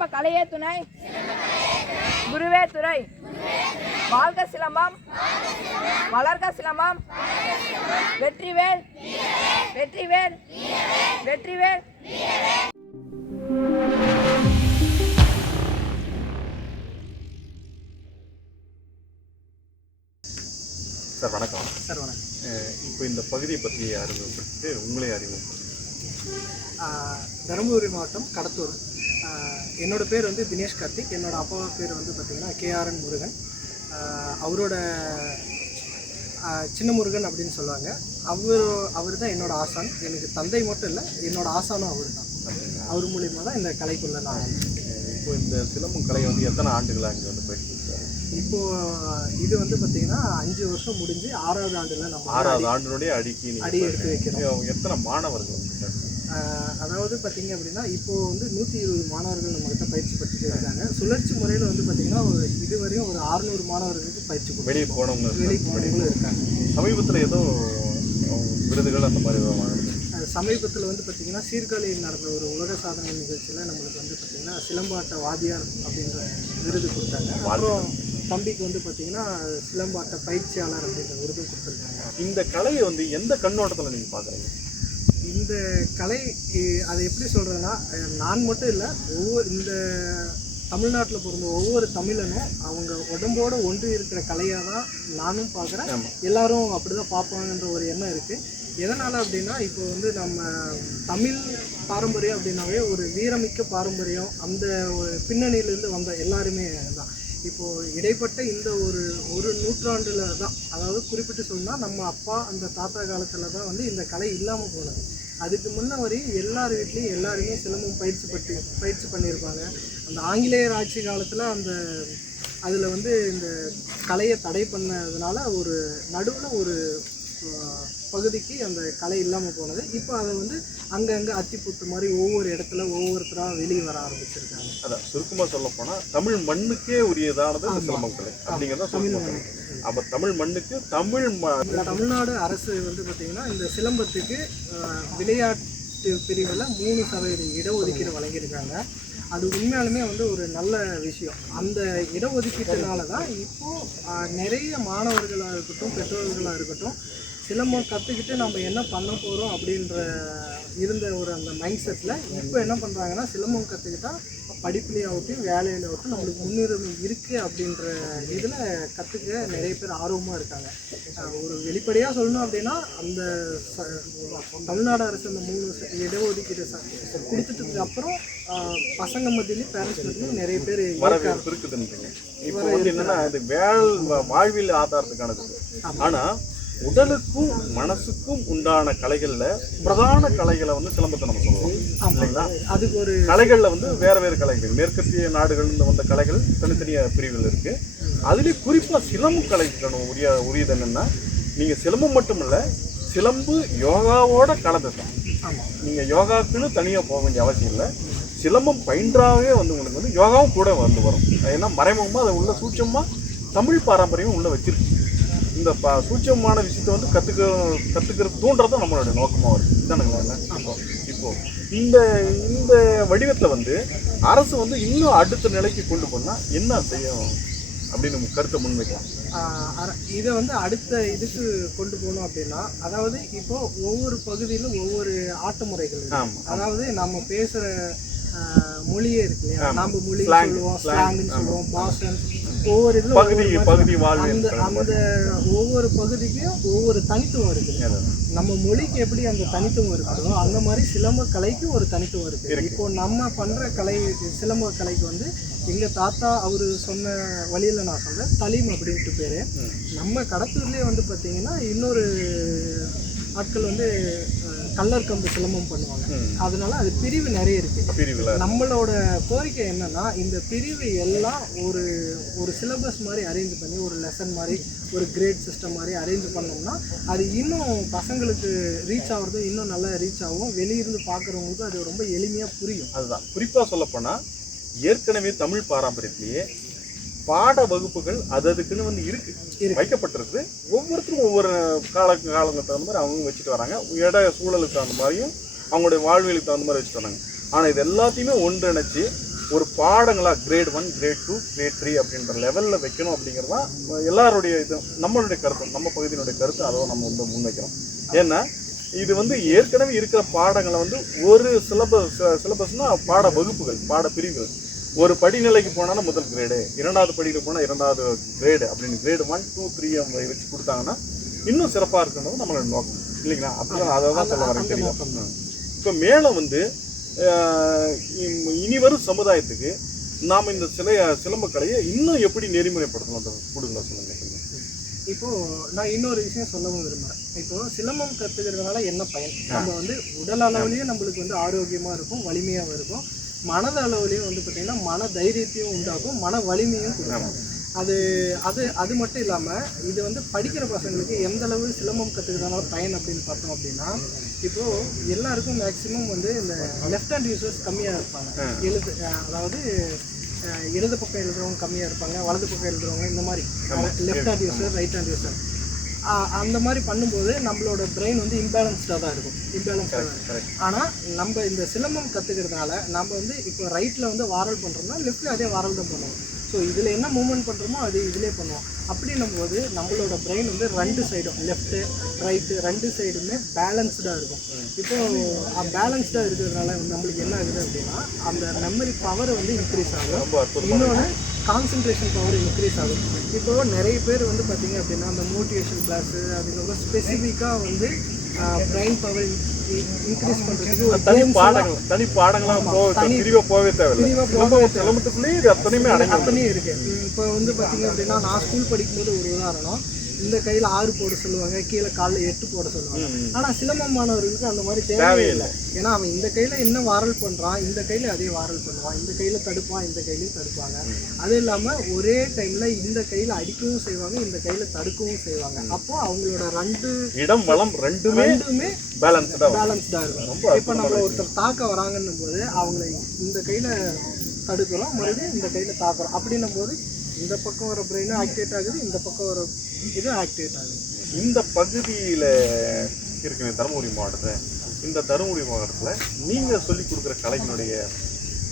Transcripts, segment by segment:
சிலம்ப கலையே துணை, குருவே துறை. வாழ்க சிலம்பம், வளர்க சிலம்பம். வெற்றிவேல், வெற்றிவேல், வெற்றிவேல். சார் வணக்கம். சார் வணக்கம். இப்போ இந்த பகுதியை பற்றி அறிமுகப்படுத்தி உங்களே அறிமுகப்படுத்தி. தருமபுரி மாவட்டம் கடத்தூர். என்னோடய பேர் வந்து தினேஷ் கார்த்திக். என்னோடய அப்பா பேர் வந்து பார்த்திங்கன்னா கேஆர்என் முருகன். அவரோட சின்ன முருகன் அப்படின்னு சொல்லுவாங்க. அவர் தான் என்னோடய ஆசான். எனக்கு தந்தை மட்டும் இல்லை, என்னோடய ஆசானும் அவர் தான். அவர் மூலியமாக தான் இந்த கலைக்குள்ளே நான். இப்போ இந்த சிலம்பம் கலை வந்து எத்தனை ஆண்டுகளாக இங்கே வந்து போயிட்டு? இப்போது இது வந்து பார்த்திங்கன்னா 5 வருஷம் முடிஞ்சு 6வது ஆண்டில் நம்ம 6வது ஆண்டினுடைய அடி எடுத்து வைக்கிறோம். எத்தனை மாணவர்கள் வந்து? அதாவது பார்த்திங்க அப்படின்னா இப்போது வந்து 120 மாணவர்கள் நம்மகிட்ட பயிற்சி பெற்றுட்டு இருக்காங்க. சுழற்சி முறையில் வந்து பார்த்திங்கன்னா இதுவரையும் ஒரு 600 மாணவர்களுக்கு பயிற்சி வெளியே போனவங்களும் இருக்காங்க. சமீபத்தில் ஏதோ விருதுகள் அந்த மாதிரி சமீபத்தில் வந்து பார்த்திங்கன்னா சீர்காழியில் நடந்த ஒரு உலக சாதனை நிகழ்ச்சியில் நம்மளுக்கு வந்து பார்த்திங்கன்னா சிலம்பாட்ட வாத்தியார் அப்படின்ற விருது கொடுத்தாங்க. அப்புறம் தம்பிக்கு வந்து பார்த்திங்கன்னா சிலம்பாட்ட பயிற்சியாளர் அப்படின்ற விருது கொடுத்துருக்காங்க. இந்த கலையை வந்து எந்த கண்ணோட்டத்தில் நீங்கள் பார்க்குறீங்க? இந்த கலை அதை எப்படி சொல்கிறேன்னா, நான் மட்டும் இல்லை, இந்த தமிழ்நாட்டில் பிறந்த ஒவ்வொரு தமிழனும் அவங்க உடம்போடு ஒன்று இருக்கிற கலையாக தான் நானும் பார்க்குறேன். எல்லாரும் அப்படி தான் பார்ப்பாங்கன்ற ஒரு எண்ணம் இருக்குது. எதனால் அப்படின்னா, இப்போ வந்து நம்ம தமிழ் பாரம்பரியம் அப்படின்னாவே ஒரு வீரமிக்க பாரம்பரியம். அந்த ஒரு பின்னணியிலேருந்து வந்த எல்லாருமே தான். இப்போது இடைப்பட்ட இந்த ஒரு நூற்றாண்டில் தான், அதாவது குறிப்பிட்டு சொன்னால் நம்ம அப்பா அந்த தாத்தா காலத்தில் தான் வந்து இந்த கலை இல்லாமல் போனது. அதுக்கு முன்ன வரையும் எல்லார் வீட்லேயும் எல்லாருமே சிலம்பம் பயிற்சி பண்ணியிருப்பாங்க. அந்த ஆங்கிலேயர் ஆட்சி காலத்தில் அதில் வந்து இந்த கலையை தடை பண்ணதுனால ஒரு நடுவில் ஒரு பகுதிக்கு அந்த கலை இல்லாமல் போனது. இப்போ அதை வந்து அங்கங்கே அத்திப்புத்து மாதிரி ஒவ்வொரு இடத்துல ஒவ்வொருத்தராக வெளியே வர ஆரம்பிச்சிருக்காங்க. அதான் சுருக்கமாக சொல்ல போனால் தமிழ் மண்ணுக்கே உரியதானது இந்த சிலம்பம் கலை அப்படிங்கிறத தமிழ் மண்ணுக்கு. அப்போ தமிழ் மண்ணுக்கு தமிழ்நாடு அரசு வந்து பார்த்திங்கன்னா இந்த சிலம்பத்துக்கு விளையாட்டு பிரிவில் 3% இடஒதுக்கீடு வழங்கியிருக்காங்க. அது உண்மையாலுமே வந்து ஒரு நல்ல விஷயம். அந்த இடஒதுக்கீட்டுனால தான் இப்போது நிறைய மாணவர்களாக இருக்கட்டும், பெற்றோர்களாக இருக்கட்டும், சிலம்பம் கற்றுக்கிட்டு நம்ம என்ன பண்ண போகிறோம் அப்படின்ற இருந்த அந்த மைண்ட் செட்டில் இப்போ என்ன பண்ணுறாங்கன்னா, சிலம்பம் கற்றுக்கிட்டா படிப்புலையாகட்டும் வேலையிலாகட்டும் நம்மளுக்கு முன்னுரிமை இருக்குது அப்படின்ற இதில் கற்றுக்க நிறைய பேர் ஆர்வமாக இருக்காங்க. ஒரு வெளிப்படையாக சொல்லணும் அப்படின்னா, அந்த தமிழ்நாடு அரசு அந்த 3 இடஒதுக்கீடு கொடுத்துட்டதுக்கு அப்புறம் பசங்க மத்தியிலையும் பேரண்ட்ஸ் மத்தியிலையும் நிறைய பேர் இருக்குதுன்றீங்க. இப்போ வந்து என்னென்னா, இது வாழ்வில் ஆதாரத்துக்கானது. ஆனால் உடலுக்கும் மனசுக்கும் உண்டான கலைகளில் பிரதான கலைகளை வந்து சிலம்பத்தை நம்ம சொல்லுவோம் இல்லைங்களா? அதுக்கு ஒரு கலைகளில் வந்து வேறு வேறு கலைகள், மேற்கத்திய நாடுகள் வந்த கலைகள் தனித்தனியாக பிரிவுகள் இருக்குது. அதுலேயும் குறிப்பாக சிலம்பு கலைக்கான உரியது என்னென்னா, நீங்கள் சிலம்பம் மட்டும் இல்லை, சிலம்பு யோகாவோட கலந்து தான். நீங்கள் யோகாவுக்குன்னு தனியாக போக வேண்டிய அவசியம் இல்லை. சிலம்பம் பயின்றாவே வந்து உங்களுக்கு வந்து யோகாவும் கூட வந்து வரும். ஏன்னா மறைமுகமாக அதை உள்ள சூட்சமாக தமிழ் பாரம்பரியம் உள்ளே வச்சிருக்கு. இந்த சூட்சமான விஷயத்தை வந்து கற்றுக்கிறது தூண்டுறது தான் நம்மளுடைய நோக்கமாக இருக்குது. இதுதானுங்களா? இப்போது இந்த வடிவத்தில் வந்து அரசு வந்து இன்னும் அடுத்த நிலைக்கு கொண்டு போனால் என்ன செய்யும் அப்படின்னு கருத்தை முன்வைக்கலாம். இதை வந்து அடுத்த இதுக்கு கொண்டு போகணும் அப்படின்னா, அதாவது இப்போது ஒவ்வொரு பகுதியிலும் ஒவ்வொரு ஆட்ட முறைகள். அதாவது நம்ம பேசுகிற மொழியே இருக்கு இல்லையா? நம்ம மொழி சொல்லுவோம், ஸ்லாங்குன்னு சொல்லுவோம், பாஷன், ஒவ்வொரு இதில் அந்த ஒவ்வொரு பகுதிக்கும் ஒவ்வொரு தனித்துவம் இருக்குது. நம்ம மொழிக்கு எப்படி அந்த தனித்துவம் இருக்குதோ அந்த மாதிரி சிலம்ப கலைக்கு ஒரு தனித்துவம் இருக்குது. இப்போ நம்ம பண்ணுற கலை சிலம்ப கலைக்கு வந்து எங்கள் தாத்தா அவர் சொன்ன வழியில் நான் சொல்கிறேன், தலீம் அப்படின்ட்டு பேர். நம்ம கடத்தூர்லேயே வந்து பார்த்திங்கன்னா இன்னொரு ஆட்கள் வந்து கல்லர் கம்பு சிலம்பம் பண்ணுவாங்க. அதனால அது பிரிவு நிறைய இருக்குது. நம்மளோட கோரிக்கை என்னன்னா, இந்த பிரிவு எல்லாம் ஒரு சிலபஸ் மாதிரி அரேஞ்ச் பண்ணி, ஒரு லெசன் மாதிரி, ஒரு கிரேட் சிஸ்டம் மாதிரி அரேஞ்ச் பண்ணோம்னா அது இன்னும் பசங்களுக்கு ரீச் ஆகுறது இன்னும் நல்லா ரீச் ஆகும். வெளியிருந்து பார்க்குறவங்களுக்கு அது ரொம்ப எளிமையாக புரியும். அதுதான் குறிப்பாக சொல்லப்போனால், ஏற்கனவே தமிழ் பாரம்பரியத்திலேயே பாட வகுப்புகள் அதுக்குன்னு வந்து வைக்கப்பட்டிருக்கு. ஒவ்வொருத்தரும் ஒவ்வொரு காலங்களுக்கு தகுந்த மாதிரி அவங்க வச்சுட்டு வராங்க. இட சூழலுக்கு தகுந்த மாதிரியும் அவங்களுடைய வாழ்வியலுக்கு தகுந்த மாதிரி வச்சுட்டு வராங்க. ஆனால் இது எல்லாத்தையுமே ஒன்றிணைச்சி ஒரு பாடங்களாக கிரேட் 1 கிரேட் 2 கிரேட் 3 அப்படின்ற லெவலில் வைக்கணும் அப்படிங்கிறது தான் எல்லாருடைய இது நம்மளுடைய கருத்து, நம்ம பகுதியினுடைய கருத்து. அதை நம்ம வந்து முன்வைக்கிறோம். ஏன்னா இது வந்து ஏற்கனவே இருக்கிற பாடங்களை வந்து ஒரு சிலபஸ்னால் பாட வகுப்புகள், பாட பிரிவுகள். ஒரு படிநிலைக்கு போனாலும் முதல் கிரேடு, இரண்டாவது படிக்கு போனால் இரண்டாவது கிரேடு அப்படின்னு கிரேடு 1 2 3 வச்சு கொடுத்தாங்கன்னா இன்னும் சிறப்பாக இருக்குன்றது நம்மளோட நோக்கம் இல்லைங்களா? அப்படிதான் அதை தான் சொல்ல வரேன். தெரியும். இப்போ மேலே வந்து இனி வரும் சமுதாயத்துக்கு நாம் இந்த சிலம்ப கலையை இன்னும் எப்படி நெறிமுறைப்படுத்தணும் கொடுங்க சொல்லுங்க. இப்போ நான் இன்னொரு விஷயம் சொல்லவும் விரும்புகிறேன். இப்போ சிலம்பம் கற்றுக்கிறதுனால என்ன பயன்? நம்ம வந்து உடல் அளவுலேயும் நம்மளுக்கு வந்து ஆரோக்கியமாக இருக்கும், வலிமையாகவும் இருக்கும். மனத அளவுலேயும் வந்து பார்த்திங்கன்னா மன தைரியத்தையும் உண்டாகும், மன வலிமையும் கொடுக்கும். அது அது அது மட்டும் இல்லாமல் இது வந்து படிக்கிற பசங்களுக்கு எந்த அளவு சிலம்பம் கற்றுக்கிறதுனால பயன் அப்படின்னு பார்த்தோம் அப்படின்னா, இப்போது எல்லாருக்கும் மேக்ஸிமம் வந்து இந்த லெஃப்ட் ஹேண்ட் யூசர்ஸ் கம்மியாக இருப்பாங்க. அதாவது இடது பக்கம் எழுதுறவங்க கம்மியாக இருப்பாங்க, வலது பக்கம் எழுதுறவங்க இந்த மாதிரி left hand user right hand user அந்த மாதிரி பண்ணும்போது நம்மளோட பிரெயின் வந்து இம்பேலன்ஸ்டாக தான் இருக்கும். ஆனால் நம்ம இந்த சிலம்பம் கற்றுக்கிறதுனால நம்ம வந்து இப்போ ரைட்டில் வந்து வாரல் பண்ணுறோம்னா லெஃப்ட்டில் அதே வாரல் தான் பண்ணுவோம். ஸோ இதில் என்ன மூவ்மெண்ட் பண்ணுறோமோ அது இதிலே பண்ணுவோம். அப்படின்னும் போது நம்மளோட பிரெயின் வந்து ரெண்டு சைடும் லெஃப்ட்டு ரைட்டு ரெண்டு சைடுமே பேலன்ஸ்டாக இருக்கும். இப்போது பேலன்ஸ்டாக இருக்கிறதுனால நம்மளுக்கு என்ன ஆகுது அப்படின்னா அந்த மெமரி பவர் வந்து இன்க்ரீஸ் ஆகும். இன்னொன்று கான்சன்ட்ரேஷன் பவர் இன்க்ரீஸ் ஆகும். இப்போது நிறைய பேர் வந்து பார்த்திங்க அப்படின்னா அந்த மோட்டிவேஷன் கிளாஸு அதுக்கப்புறம் ஸ்பெசிஃபிக்காக வந்து பிரெயின் பவர் இன்க்ரீஸ் பண்ணுறதுக்கு தனி பாடங்களாம் போகவே தேவையில்லை. இது அத்தனையுமே இருக்குது. இப்போ வந்து பார்த்திங்க அப்படின்னா நான் ஸ்கூல் படிக்கும்போது ஒரு உதாரணம், இந்த கையில் 6 போட சொல்லுவாங்க, கீழே காலில் 8 போட சொல்லுவாங்க. ஆனால் சிலம்பம் மாணவர்களுக்கு அந்த மாதிரி தேவையில்லை. ஏன்னா அவன் இந்த கையில் என்ன வாரல் பண்ணுறான், இந்த கையில் அதே வாரல் பண்ணுவான், இந்த கையில் தடுப்பான், இந்த கையிலையும் தடுப்பாங்க. அது இல்லாமல் ஒரே டைமில் இந்த கையில் அடிக்கவும் செய்வாங்க, இந்த கையில் தடுக்கவும் செய்வாங்க. அப்போது அவங்களோட ரெண்டு இடம் வளம் ரெண்டுமே பேலன்ஸ்டாக இருக்கும். இப்போ நம்மளை ஒருத்தர் தாக்க வராங்கன்னும் போது அவங்கள இந்த கையில் தடுக்கிறோம், மறுபடியும் இந்த கையில் தாக்குறோம். அப்படின்னும் போது இந்த பக்கம் வர பிரெயினும் ஆக்டிவேட் ஆகுது, இந்த பக்கம் வர இதுவும் ஆக்டிவேட் ஆகுது. இந்த பகுதியில் இருக்கிற தருமபுரி மாவட்டத்தில், இந்த தருமபுரி மாவட்டத்தில் நீங்கள் சொல்லிக் கொடுக்குற கலைஞனுடைய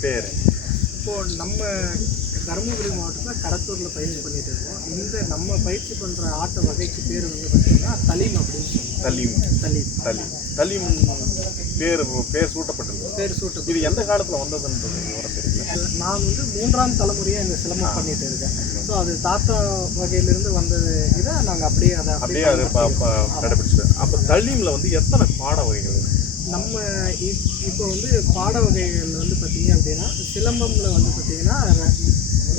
பேர்? இப்போது நம்ம தருமபுரி மாவட்டத்தில் கடத்தூரில் பயிற்சி பண்ணிகிட்டு இருக்கோம். இந்த நம்ம பயிற்சி பண்ணுற ஆட்ட வகைக்கு பேர் வந்து பார்த்திங்கன்னா தலீம் அப்படின்னு சொல்லுவோம். தலீம் பேர் சூட்டப்பட்டது. இது எந்த காலத்தில் வந்ததுன்றது வர தெரியல. நான் வந்து 3ஆம் தலைமுறையாக இந்த சிலம்பம் பண்ணிட்டு இருக்கேன். ஸோ அது தாத்தா வகையிலிருந்து வந்தது. இதை நாங்கள் அப்படியே அதை கடைபிடிச்சோம். அப்போ தலீமில் வந்து எத்தனை பாட வகைகள்? நம்ம இப்போ வந்து பாட வகைகள் வந்து பார்த்திங்க அப்படின்னா சிலம்பமில் வந்து பார்த்திங்கன்னா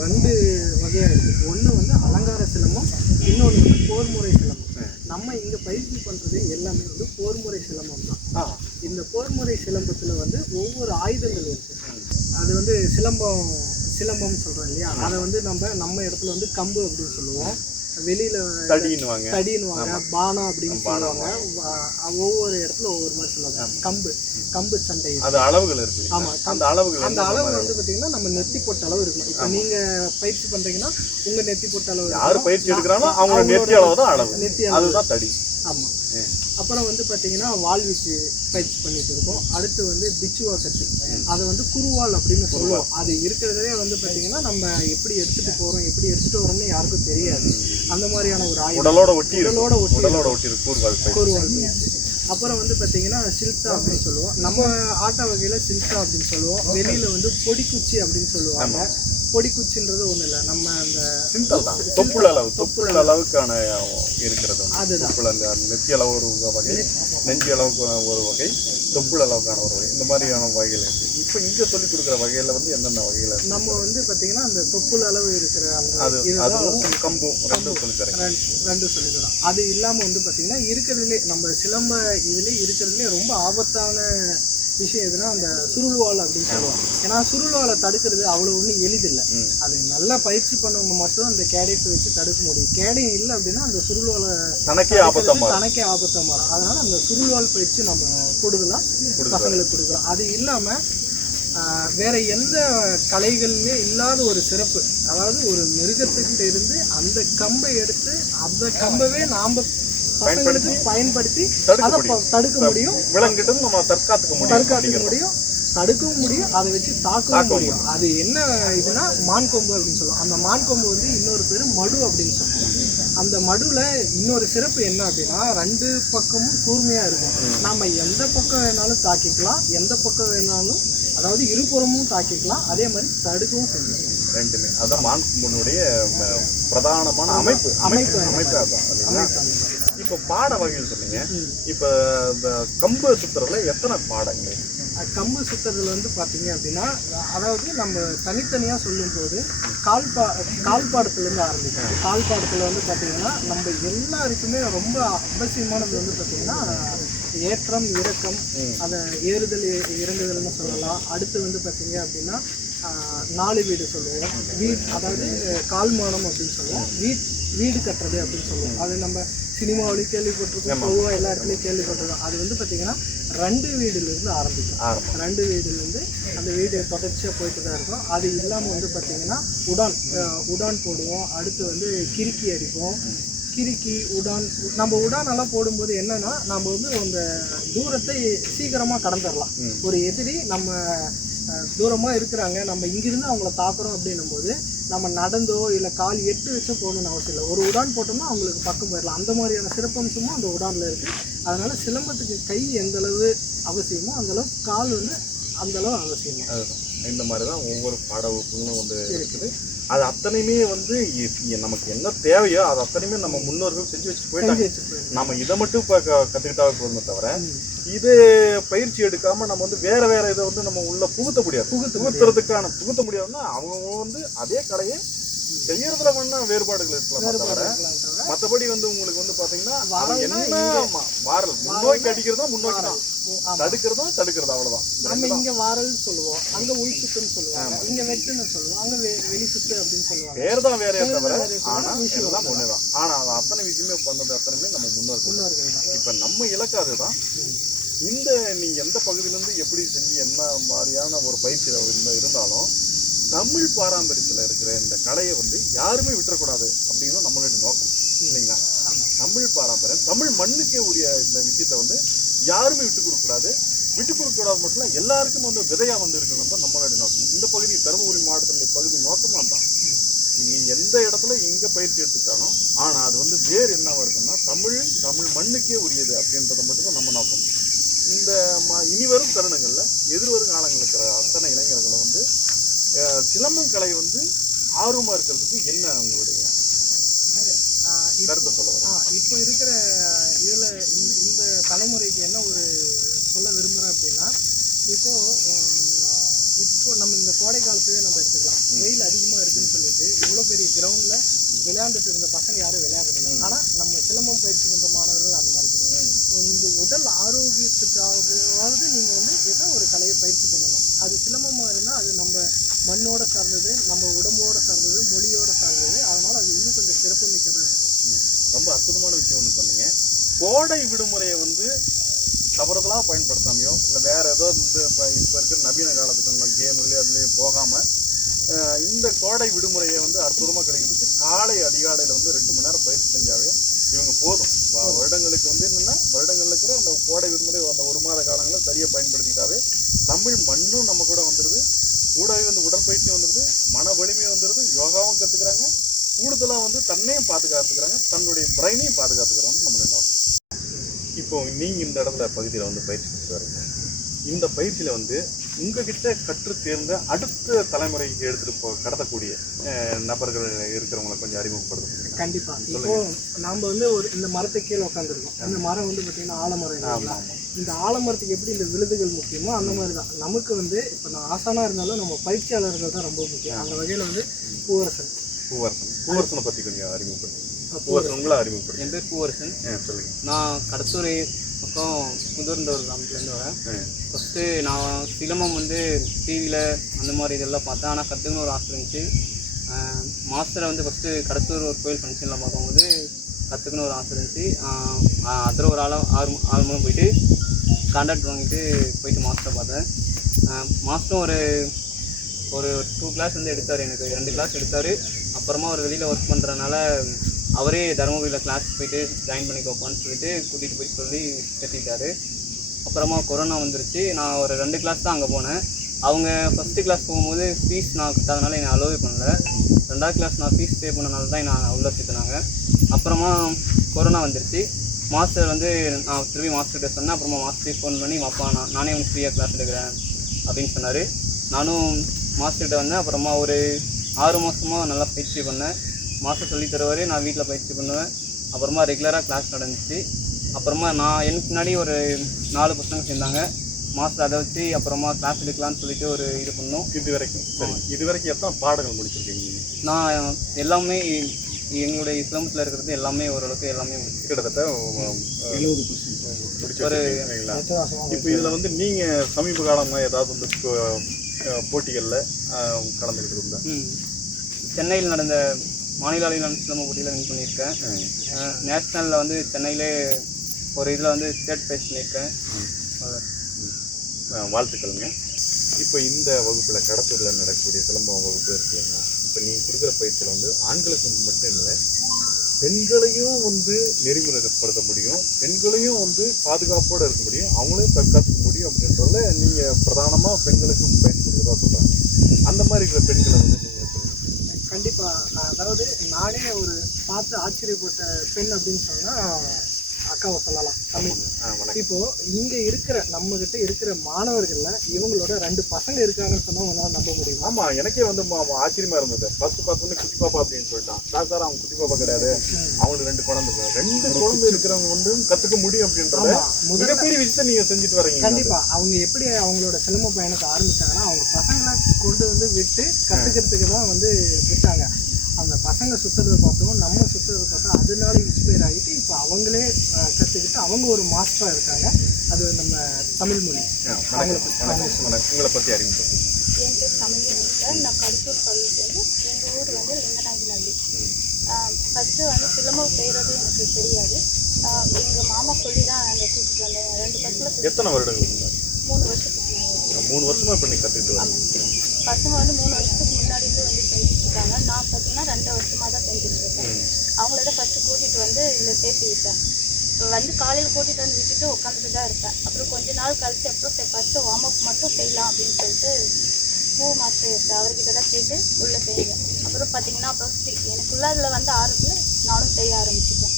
2 வகையாக இருக்குது. ஒன்று வந்து அலங்கார சிலம்பம், இன்னொன்று வந்து போர்முறை சிலம்பம். நம்ம இங்கே பயிற்சி பண்ணுறது எல்லாமே வந்து போர்முறை சிலம்பம் தான். இந்த போர்முறை சிலம்பத்தில் வந்து ஒவ்வொரு ஆயுதங்கள் இருக்குது. அது வந்து சிலம்பம் சொல்கிறோம் இல்லையா, அதை வந்து நம்ம இடத்துல வந்து கம்பு அப்படின்னு சொல்லுவோம், வெளியில் தடின்னுவாங்க, பானா அப்படின்னு சொல்லுவாங்க. ஒவ்வொரு இடத்துல ஒவ்வொரு மாதிரி சொல்லுவாங்க. கம்பு சண்டை அளவுகள் இருக்கு. ஆமாம், அந்த அளவு வந்து பார்த்தீங்கன்னா நம்ம நெத்தி போட்ட அளவு இருக்கும். இப்போ நீங்கள் பயிற்சி பண்ணுறீங்கன்னா உங்கள் நெத்தி போட்ட அளவு, யார் பயிற்சி எடுக்கிறாங்களோ அவங்க நெத்தி அளவு தான் அளவு, நெத்தி அளவு தான் தடி. ஆமாம். அப்புறம் வந்து பார்த்தீங்கன்னா வாள்வீச்சு பயிற்சி பண்ணிட்டு இருக்கோம். அடுத்து வந்து பிச்சுவா கட்டு, அதை வந்து குருவால் அப்படின்னு சொல்லுவோம். அது இருக்கிறதே வந்து பார்த்தீங்கன்னா நம்ம எப்படி எடுத்துகிட்டு போகிறோம், எப்படி எடுத்துகிட்டு வரோம்னு யாருக்கும் தெரியாது. அந்த மாதிரியான ஒரு ஆயுதம் உடலோட ஒட்டி கூறுவாள் பயிற்சி. அப்புறம் வந்து பார்த்தீங்கன்னா சில்தா அப்படின்னு சொல்லுவோம். நம்ம ஆட்ட வகையில் சில்தா அப்படின்னு சொல்லுவோம். வெளியில் வந்து பொடிக்குச்சி அப்படின்னு சொல்லுவாங்க. பொடிக்குச்சின்றது ஒன்றும் இல்லை, நம்ம அந்த தொப்புள் அளவுக்கான இருக்கிறது. அதுதான் நெத்தி அளவு ஒரு வகை, நெஞ்சு அளவுக்கு ஒரு வகை, தொப்புள் அளவுக்கான ஒரு வகை, இந்த மாதிரியான வகைகள் இருக்குது. இப்போ இங்கே சொல்லிக் கொடுக்குற வகையில் வந்து என்னென்ன வகையில் நம்ம வந்து பார்த்தீங்கன்னா அந்த தொப்புள் அளவு இருக்கிற அந்த கம்பும் ரெண்டும் சொல்லித்தரோம். அது இல்லாமல் வந்து பார்த்தீங்கன்னா இருக்கிறதுலே நம்ம சிலம்ப இதிலே இருக்கிறதுலே ரொம்ப ஆபத்தான விஷயம் எதுனா அந்த சுருள்வாள் அப்படின்னு சொல்லுவாங்க. ஏன்னா சுருள்வாளை தடுக்கிறது அவ்வளோ ஒன்றும் எளிதில்லை. அது நல்லா பயிற்சி பண்ணவங்க மட்டும் அந்த கேடயத்தை வச்சு தடுக்க முடியும். கேடயம் இல்லை அப்படின்னா அந்த சுருள்வாளை தனக்கே ஆபத்தாக மாறும். அதனால் அந்த சுருள்வாள் பயிற்சி நம்ம கூடுதலாக பசங்களுக்கு கொடுக்குறோம். அது இல்லாமல் வேற எந்த கலைகள்லையுமே இல்லாத ஒரு சிறப்பு, அதாவது ஒரு மிருகத்துக்கிட்ட இருந்து அந்த கம்பை எடுத்து அந்த கம்பவே நாம் பசங்களுக்கு பயன்படுத்தி அதை தடுக்க முடியும், விலங்கிட்டு நம்ம தற்காத்துக்க முடியும். தடுக்கவும் முடியும், அதை வச்சு தாக்கவும் முடியும். அது என்ன இதுனா மான் கொம்பு அப்படின்னு சொல்லுவோம். அந்த மான் கொம்பு வந்து இன்னொரு பேர் மடு அப்படின்னு சொல்லுவோம். அந்த மடுவில் இன்னொரு சிறப்பு என்ன அப்படின்னா 2 பக்கமும் கூர்மையாக இருக்கும். நம்ம எந்த பக்கம் வேணாலும் தாக்கிக்கலாம், எந்த பக்கம் வேணாலும், அதாவது இருபுறமும் தாக்கிக்கலாம், அதே மாதிரி தடுக்கவும் செஞ்சுக்கலாம். ரெண்டுமே அதான் மான் கொம்பனுடைய பிரதானமான அமைப்பு அதான். இப்போ பாட வகைகள் சொன்னீங்க. இப்போ இந்த கம்பு சுத்துறதுல எத்தனை பாடங்கள்? கம்பு சுத்துறதுல வந்து பார்த்தீங்க அப்படின்னா, அதாவது நம்ம தனித்தனியாக சொல்லும்போது கால்பாடத்துலேருந்து ஆரம்பிக்கும். கால்பாடத்தில் வந்து பார்த்தீங்கன்னா நம்ம எல்லாருக்குமே ரொம்ப அவசியமானது வந்து பார்த்தீங்கன்னா ஏற்றம் இறக்கம், அதை ஏறுதல் இறங்குதல்னு சொல்லலாம். அடுத்து வந்து பார்த்தீங்க அப்படின்னா 4 வீடு சொல்லுவோம். அதாவது கால்மானம் அப்படின்னு சொல்லுவோம். வீடு கட்டுறது அப்படின்னு சொல்லுவோம். அது நம்ம சினிமாவிலையும் கேள்விப்பட்டிருக்கோம், பொதுவாக எல்லா இடத்துலையும் கேள்விப்பட்டிருக்கோம். அது வந்து பார்த்தீங்கன்னா 2 வீடுலேருந்து ஆரம்பிக்கும். 2 வீடுலேருந்து அந்த வீடு தொடர்ச்சியாக போயிட்டு தான் இருக்கும். அது இல்லாமல் வந்து பார்த்தீங்கன்னா உடான் போடுவோம். அடுத்து வந்து கிறுக்கி அடிப்போம். கிறுக்கி நம்ம உடானெல்லாம் போடும்போது என்னன்னா, நம்ம வந்து அந்த தூரத்தை சீக்கிரமாக கடந்துடலாம். ஒரு எதிரி நம்ம தூரமாக இருக்கிறாங்க, நம்ம இங்கிருந்து அவங்கள தாக்குறோம் அப்படின்னும் போது நம்ம நடந்தோ இல்லை கால் 8 வச்சோ போகணுன்னு அவசியம் இல்லை. ஒரு உடான் போட்டோம்னா அவங்களுக்கு பக்கம் போயிடலாம். அந்த மாதிரியான சிறப்பம்சமும் அந்த உடானில் இருக்குது. அதனால் சிலம்பத்துக்கு கை எந்தளவு அவசியமோ அந்தளவு கால் வந்து அந்தளவு அவசியம். இந்த மாதிரி தான் ஒவ்வொரு பாட வகுப்புகளும் வந்து இருக்குது. அது அத்தனையுமே வந்து நமக்கு என்ன தேவையோ அது அத்தனையுமே நம்ம முன்னோர்கள் செஞ்சு வச்சுட்டு போயிட்டாங்க. நம்ம இதை மட்டும் இப்போ கற்றுக்கிட்டாவே போதுமே தவிர இது பயிற்சி எடுக்காம நம்ம வந்து வேற இதை வந்து நம்ம உள்ள புகுத்த முடியாது. புகுத்த முடியாதுன்னா அவங்க வந்து அதே கலையை செய்யறதுல வேணா வேறுபாடுகள் இருக்கலாம் தவிர மற்றபடி வந்து உங்களுக்கு வந்து பாத்தீங்கன்னா வாரல் முன்னோக்கி அடிக்கிறதா முன்னோக்கி தான், தடுக்கிறதா அவ்வளவுதான். நம்ம இங்க வாரல் சொல்லுவோம், அங்க உள் சுத்துன்னு சொல்லுவாங்க, இங்க வெட்டுன்னு சொல்லுவோம், அங்க வெளி சுத்து அப்படின்னு சொல்லுவாங்க. பேர் தான் வேறையா தவிர ஆனா எல்லாம் ஒண்ணுதான். ஆனா அது அத்தனை விஷயமே பண்ணது அத்தனையுமே நம்ம முன்னோர்கள் தான். இப்ப நம்ம இலக்கு அதுதான். இந்த நீங்க எந்த பகுதியிலிருந்து எப்படி செஞ்சு என்ன மாதிரியான ஒரு பயிற்சி இருந்தாலும் தமிழ் பாரம்பரியத்தில் இருக்கிற இந்த கலையை வந்து யாருமே விட்டுறக்கூடாது அப்படின்னு நம்மளுடைய நோக்கம் இல்லைங்களா? தமிழ் பாரம்பரியம், தமிழ் மண்ணுக்கே உரிய இந்த விஷயத்தை வந்து யாருமே விட்டு கொடுக்கக்கூடாது மட்டும் இல்லை, எல்லாருக்கும் வந்து விதையா வந்து இருக்கணும் தான் நம்மளுடைய நோக்கம். இந்த பகுதி தருமபுரி மாவட்டத்தினுடைய பகுதி நோக்கமாக தான். நீங்கள் எந்த இடத்துல எங்கே பயிற்சி எடுத்துக்கிட்டாலும் ஆனால் அது வந்து வேறு என்னவா இருக்குன்னா தமிழ் மண்ணுக்கே உரியது அப்படின்றத மட்டும்தான் நம்ம நோக்கம். இந்த இனிவரும் தருணங்களில் எதிர்வரும் காலங்களில் இருக்கிற அத்தனை இளைஞர்களை வந்து சிலம்பம் கலை வந்து ஆர்வமாக இருக்கிறதுக்கு என்ன உங்களுடைய கருத்தை சொல்ல வரும்? இப்போ இருக்கிற இதில் இந்த தலைமுறைக்கு என்ன ஒரு சொல்ல விரும்புகிறேன் அப்படின்னா, இப்போ நம்ம இந்த கோடை காலத்துவே நம்ம எடுத்துக்கலாம். வெயில் அதிகமாக இருக்குதுன்னு சொல்லிட்டு இவ்வளோ பெரிய கிரவுண்டில் விளையாண்டுட்டு இருந்த பசங்க யாரும் விளையாடுறதில்லை. ஆனால் நம்ம சிலம்பம் பயிற்சி பண்ணுற மாணவர்கள் அந்த மாதிரி கிடையாது. உங்கள் உடல் ஆரோக்கியத்துக்காகவாவது நீங்கள் வந்து ஏதோ ஒரு கலையை பயிற்சி பண்ணணும். அது சிலம்பமாக இருந்தால் அது நம்ம மண்ணோட சார்ந்தது, நம்ம உடம்போட சார்ந்தது, மொழியோட சார்ந்தது. அதனால் அது இன்னும் கொஞ்சம் சிறப்புமிக்கதாக இருக்கும். ரொம்ப அற்புதமான விஷயம் ஒன்று சொன்னீங்க. கோடை விடுமுறையை வந்து தவறுதலாக பயன்படுத்தாமையோ இல்லை வேறு ஏதோ வந்து இப்போ இருக்கிற நவீன காலத்துக்கு கேம் இல்லையோ அதுலேயே போகாமல் இந்த கோடை விடுமுறையை வந்து அற்புதமாக கிடைக்கிறதுக்கு காலை அதிகாலையில் வந்து 2 மணி நேரம் பயிற்சி செஞ்சாவே இவங்க போதும். வருடங்களுக்கு வந்து என்னென்னா வருடங்களில் இருக்கிற அந்த கோடை விடுமுறை அந்த 1 மாத காலங்களில் சரியாக பயன்படுத்திக்கிட்டாவே தமிழ் மண்ணும் நம்ம கூட வந்துடுது, கூடவே வந்து உடற்பயிற்சி வந்துடுது, மன வலிமை வந்துடுது, யோகாவும் கற்றுக்குறாங்க, கூடுதலாக வந்து தன்னையும் பாதுகாத்துக்கிறாங்க, தன்னுடைய பிரைனையும் பாதுகாத்துக்கிறாங்க நம்மளுடைய நோக்கம். இப்போ நீங்கள் இந்த இடத்துல பகுதியில் வந்து பயிற்சி கொடுத்து வரீங்க. இந்த பயிற்சியில் வந்து உங்ககிட்ட கற்று தேர்ந்த அடுத்த தலைமுறைக்கு எடுத்துகிட்டு கடத்தக்கூடிய நபர்கள் இருக்கிறவங்களை கொஞ்சம் அறிமுகப்படுத்த. கண்டிப்பாக. இப்போ நாம் வந்து இந்த மரத்தை கீழே உட்காந்துருக்கோம். இந்த மரம் வந்து பார்த்திங்கன்னா ஆலமரம். இந்த ஆலமரத்துக்கு எப்படி இந்த விழுதுகள் முக்கியமோ அந்த மாதிரி தான் நமக்கு வந்து இப்போ நான் ஆசானாக இருந்தாலும் நம்ம பயிற்சியாளர்கள் தான் ரொம்ப முக்கியம். அந்த வகையில் வந்து பூவரசனை பற்றி கொஞ்சம் அறிமுகப்படுத்தி. உங்களை அறிமுகப்படுத்தி. என் பேர் பூவரசன். சொல்லுங்கள். நான் கடத்தூர் பக்கம் புதூர்ந்தவர் கிராமத்துலேருந்து வரேன். ஃபஸ்ட்டு நான் சிலம்பம் வந்து டிவியில் அந்த மாதிரி இதெல்லாம் பார்த்தேன். ஆனால் கற்றுக்கணும் ஒரு ஆசை இருந்துச்சு. மாஸ்டரை வந்து ஃபஸ்ட்டு கடத்தூர் ஒரு கோயில் ஃபங்க்ஷனில் பார்க்கும்போது கற்றுக்கணும் ஒரு ஆசை இருந்துச்சு. அதில் ஒரு ஆள் மூலம் போயிட்டு கான்டாக்ட் வாங்கிட்டு போயிட்டு மாஸ்டரை பார்த்தேன். மாஸ்டரும் ஒரு 2 கிளாஸ் வந்து எடுத்தார். எனக்கு 2 கிளாஸ் எடுத்தார். அப்புறமா அவர் வெளியில் ஒர்க் பண்ணுறதுனால அவரே தருமபுரியில் கிளாஸ் போயிட்டு ஜாயின் பண்ணிக்கோப்பான்னு சொல்லிட்டு கூட்டிகிட்டு போய் சொல்லி சேர்த்திட்டாரு. அப்புறமா கொரோனா வந்துருச்சு. நான் ஒரு 2 கிளாஸ் தான் அங்கே போனேன். அவங்க ஃபஸ்ட்டு கிளாஸ் போகும்போது ஃபீஸ் நான் கட்டாதனால என்னை அலோவே பண்ணல. 2ஆவது கிளாஸ் நான் ஃபீஸ் பே பண்ணனால தான் நான் உள்ளே சேர்த்துனாங்க. அப்புறமா கொரோனா வந்துருச்சு. மாஸ்டர் வந்து நான் திரும்பி மாஸ்டர்கிட்ட சொன்னேன். அப்புறமா மாஸ்டர் ஃபோன் பண்ணி அப்பா நானே வந்து ஃப்ரீயாக கிளாஸ் எடுக்கிறேன் அப்படின்னு சொன்னார். நானும் மாஸ்டர்கிட்ட வந்தேன். அப்புறமா ஒரு 6 மாதமாக நல்லா பயிற்சி பண்ணேன். மாஸ்டர் சொல்லி தருவார், நான் வீட்டில் பயிற்சி பண்ணுவேன். அப்புறமா ரெகுலராக கிளாஸ் நடந்துச்சு. அப்புறமா எனக்கு முன்னாடி ஒரு 4 பசங்க சேர்ந்தாங்க. மாஸ்டர் அதை வச்சு அப்புறமா கிளாஸ் எடுக்கலான்னு சொல்லிட்டு ஒரு இது பண்ணோம். இது வரைக்கும் எத்தனை பாடங்கள் முடிச்சிருக்கீங்க? நான் எல்லாமே எங்களுடைய சிலம்பத்தில் இருக்கிறது எல்லாமே ஓரளவுக்கு எல்லாமே கிட்டத்தட்ட 70% முடிச்சிருக்கீங்களா? இப்போ இதில் வந்து நீங்கள் சமீப காலமாக ஏதாவது வந்து போட்டிகளில் கலந்துக்கிட்டு இருந்தா? சென்னையில் நடந்த மாநில அளவிலான சிலம்ப போட்டியில் வின் பண்ணியிருக்கேன். நேஷ்னலில் வந்து சென்னையிலே ஒரு இதில் வந்து ஸ்டேட் ப்ரைஸ் பண்ணியிருக்கேன். வாழ்த்துக்கள்ங்க. இப்போ இந்த வகுப்பில் கடத்தூரில் நடக்கக்கூடிய சிலம்பம் வகுப்பு இருக்குங்க. இப்போ நீங்கள் கொடுக்குற பயிற்சியில் வந்து ஆண்களுக்கு மட்டும் இல்லை, பெண்களையும் வந்து நெறிமுறைப்படுத்த முடியும், பெண்களையும் வந்து பாதுகாப்போடு இருக்க முடியும், அவங்களையும் தற்காத்துக்க முடியும் அப்படின்றதுல நீங்கள் பிரதானமாக பெண்களுக்கு பயிற்சி கொடுக்குறதா சொல்கிறாங்க. அந்த மாதிரி இருக்கிற பெண்களை வந்து நீங்கள் சொல்லுங்கள். கண்டிப்பாக. அதாவது நானே ஒரு பார்த்து ஆச்சரியப்பட்ட பெண் அப்படின்னு சொன்னால் அக்காவை சொல்லலாம். தமிழ் இப்போ இங்க இருக்கிற நம்ம கிட்ட இருக்கிற மாணவர்கள்ல இவங்களோட 2 பசங்க இருக்காங்கன்னு சொன்னா உங்களால நம்ப முடியும்? ஆமா, எனக்கே வந்து ஆச்சரியமா இருந்தது. ஃபர்ஸ்ட் பார்த்தோன்னே குட்டி பாப்பா அப்படின்னு சொல்லிட்டான். சார் அவங்க குட்டி பாப்பா கிடையாது, அவங்களுக்கு 2 குழந்தை இருக்கிறவங்க வந்து கத்துக்க முடியும் அப்படின்றத மிகப்பெரிய விஷயத்தை நீங்க செஞ்சுட்டு வரீங்க. கண்டிப்பா. அவங்க எப்படி அவங்களோட சிலம்ப பயணத்தை ஆரம்பிச்சாங்கன்னா அவங்க பசங்களை கொண்டு வந்து விட்டு கத்துக்கிறதுக்கு தான் வந்து விட்டாங்க. அந்த பசங்க சுற்றுறதை பார்த்தோம், நம்ம சுற்றுறதை பார்த்தோம், அதனால இன்ஸ்பயர் ஆகிட்டு இப்போ அவங்களே கற்றுக்கிட்டு அவங்க ஒரு மாஸ்டராக இருக்காங்க. அது நம்ம தமிழ் மொழி. உங்களை பற்றி அறிமுகப்படுத்தி. என் பேர் தமிழ்மொழி சார். நான் கடத்தூர் பகுதியிலேருந்து, எங்கள் ஊர் வந்து லிங்கநாயகநல்லி. ஃபஸ்ட்டு வந்து சிலம்பம் செய்கிறது எனக்கு தெரியாது. எங்கள் மாமா சொல்லி தான் நாங்கள் கூட்டிகிட்டு வந்தேன். 2 பசங்களை. எத்தனை வருடங்களுக்கு? 3 வருஷத்துக்கு. 3 வருஷமா இப்போ நீங்கள் கற்றுக்கிட்டு வரீங்க. பசங்க வந்து 3 வருஷத்துக்கு முன்னாடியிருந்து வந்து செஞ்சுட்ருக்காங்க. நான் பார்த்தீங்கன்னா 2 வருஷமாக தான் செஞ்சுட்ருக்கேன். அவங்களோட ஃபஸ்ட்டு கூட்டிகிட்டு வந்து இதில் சேர்த்து விட்டேன். வந்து காலையில் கூட்டிகிட்டு வந்து விட்டுட்டு உட்காந்துட்டு தான் இருப்பேன். அப்புறம் கொஞ்ச நாள் கழிச்சு அப்புறம் ஃபஸ்ட்டு வார்ம் அப் மட்டும் செய்யலாம் அப்படின்னு சொல்லிட்டு மாஸ்டர் இருக்குது, அவர்கிட்ட தான் கேட்டு உள்ளே செய்வேன். அப்புறம் பார்த்தீங்கன்னா அப்புறம் எனக்குள்ளே அதில் வந்து ஆர்வத்தில் நானும் செய்ய ஆரம்பிச்சிட்டேன்.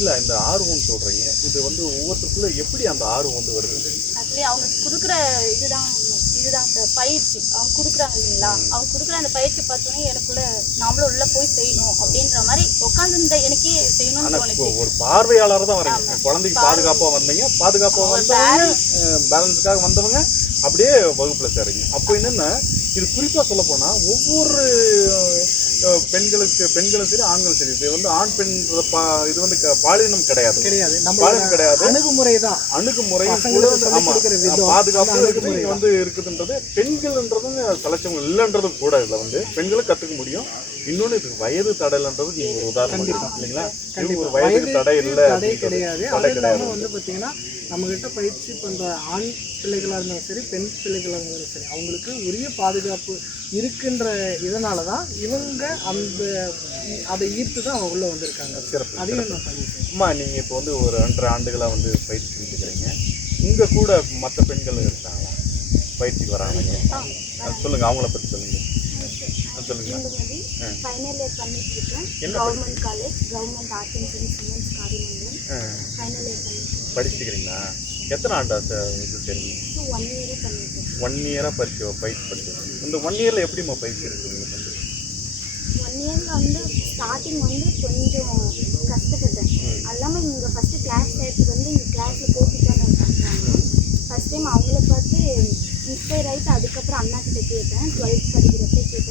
இல்லை, இந்த ஆர்வம்னு சொல்கிறீங்க, இது வந்து ஒவ்வொருத்தருக்குள்ள எப்படி அந்த ஆர்வம் வந்து வருது? ஆக்சுவலி அவங்க கொடுக்குற இதுதான் சார் பயிற்சி. அவங்க கொடுக்குறாங்க இல்லைங்களா, அவங்க கொடுக்குற அந்த பயிற்சி பார்த்தோன்னே எனக்குள்ள நாமளும் உள்ளே போய் செய்யணும் அப்படின்ற மாதிரி உட்காந்துருந்த எனக்கே செய்யணும்னு தோணுச்சு. ஒரு பார்வையாளர் தான் வரீங்க. குழந்தைக்கு பாதுகாப்பாக வந்தீங்க, பாதுகாப்பாக வந்தவங்க, பேலன்ஸுக்காக வந்தவங்க அப்படியே வகுப்பில் சேருங்க. அப்போ என்னென்னா, இது குறிப்பாக சொல்ல போனால் ஒவ்வொரு பெண்களும் சரி ஆண்களும் சரி, இது வந்து ஆண் பெண் இது வந்து பாலினம் கிடையாது, பாலினம் கிடையாது, அணுகுமுறை தான். அணுகுமுறை பாதுகாப்பு வந்து இருக்குதுன்றது பெண்கள்ன்றதும் தலைச்சவங்க இல்லைன்றதும் கூட. இதில் வந்து பெண்களும் கற்றுக்க முடியும். இன்னொன்று இதுக்கு வயது தடைன்றது நீங்கள் ஒரு உதாரணம் இல்லைங்களா? ஒரு வயதுக்கு தடை இல்லை, தடை கிடையாது. அது இல்லாமல் வந்து பார்த்தீங்கன்னா நம்மகிட்ட பயிற்சி பண்ணுற ஆண் பிள்ளைகளாக இருந்தாலும் சரி, பெண் பிள்ளைகளாக இருந்தாலும் சரி, அவங்களுக்கு உரிய பாதுகாப்பு இருக்குன்ற இதனால தான் இவங்க அதை ஈர்த்து தான் அவங்க உள்ளே வந்திருக்காங்க. சிறப்பு. அதையும் நான் பண்ணிட்டேன். அம்மா, நீங்கள் இப்போ வந்து ஒரு 2.5 ஆண்டுகளாக வந்து பயிற்சி பண்ணிட்டுருக்கிறீங்க. உங்கள் கூட மற்ற பெண்கள் இருக்காங்களா பயிற்சிக்கு வராங்க? சொல்லுங்கள், அவங்கள பற்றி சொல்லுங்கள். சொல்லுங்கள். ஃபைனல் இயர் பண்ணிட்டு இருக்கேன். Government college, government arts and science women's Kariyamangalam. Final year படிச்சுக்கிறீங்களா? எத்தனை ஆண்டா இது தெரியுங்க? 1 இயரே பண்ணிட்டேன். 1 இயராக பயிற்சி படிச்சிருக்கேன். இந்த 1 இயரில் எப்படிம்மா பயிற்சி இருக்குது உங்களுக்கு வந்து? 1 இயரில் வந்து ஸ்டார்டிங் வந்து கொஞ்சம் கஷ்டப்பட்டேன். எல்லாமே இங்கே ஃபஸ்ட்டு கிளாஸ் சேர்த்துக்கு வந்து இங்கே கிளாஸில் போட்டுட்டானே இருக்காங்க. ஃபஸ்ட் டைம் அவங்கள பார்த்து இன்ஸ்பயர் ஆகிட்டு அதுக்கப்புறம் அண்ணா கிட்ட கேட்டேன். 12th படிக்கிறப்ப கேட்டேன்.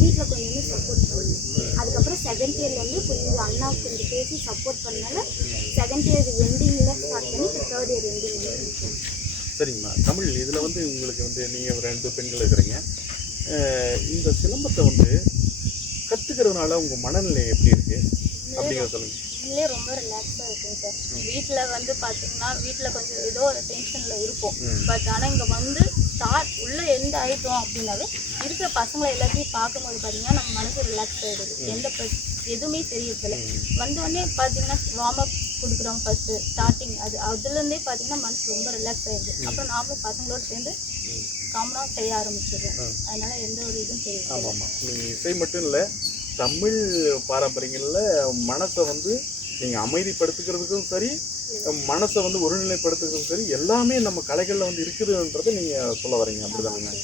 வீட்டில் கொஞ்சம் சப்போர்ட் பண்ணேன். அதுக்கப்புறம் 2nd இயர்லேருந்து கொஞ்சம் அண்ணாவுக்கு கொஞ்சம் பேசி சப்போர்ட் பண்ணால 2nd இயர் எண்டிங்கில் ஸ்டார்ட் பண்ணி இப்போ 3rd இயர் எண்டிங் வந்து. சரிங்கம்மா. தமிழ் இதில் வந்து உங்களுக்கு வந்து நீங்கள் 2 பெண்கள் இருக்கிறீங்க. இந்த சிலம்பத்தை வந்து கற்றுக்கிறதுனால உங்கள் மனநிலை எப்படி இருக்குது அப்படிங்கிற சொல்லுங்கள். உண்மையிலே ரொம்ப ரிலாக்ஸாக இருக்குங்க சார். வீட்டில் வந்து பார்த்தீங்கன்னா வீட்டில் கொஞ்சம் ஏதோ ஒரு டென்ஷனில் இருப்போம். பட் ஆனால் இங்கே வந்து உள்ளே எந்த ஆகிட்டோம் அப்படின்னாவே இருக்கிற பசங்களை எல்லாத்தையும் பார்க்கும்போது பார்த்தீங்கன்னா நம்ம மனசு ரிலாக்ஸ் ஆகிடுது. எதுவுமே தெரியறதில்ல. வந்தோடனே பார்த்தீங்கன்னா வார்ம் அப் கொடுக்குறோம் ஃபஸ்ட்டு ஸ்டார்டிங். அதுலேருந்தே பார்த்தீங்கன்னா மனசு ரொம்ப ரிலாக்ஸ் ஆகிடுது. அப்புறம் நாமளும் பசங்களோடு சேர்ந்து காமனாக செய்ய ஆரம்பிச்சிடுறோம். அதனால் எந்த ஒரு இதுவும் தெரியும். ஆமாம், நீங்கள் இசை மட்டும் இல்லை, தமிழ் பாரம்பரியங்களில் மனசை வந்து நீங்கள் அமைதிப்படுத்துக்கிறதுக்கும் சரி, மனசை வந்து ஒருநிலைப்படுத்துறதுக்கும் சரி, எல்லாமே நம்ம கலைகளில் வந்து இருக்குதுன்றதை நீங்கள் சொல்ல வரீங்க. அப்படி தானுங்க?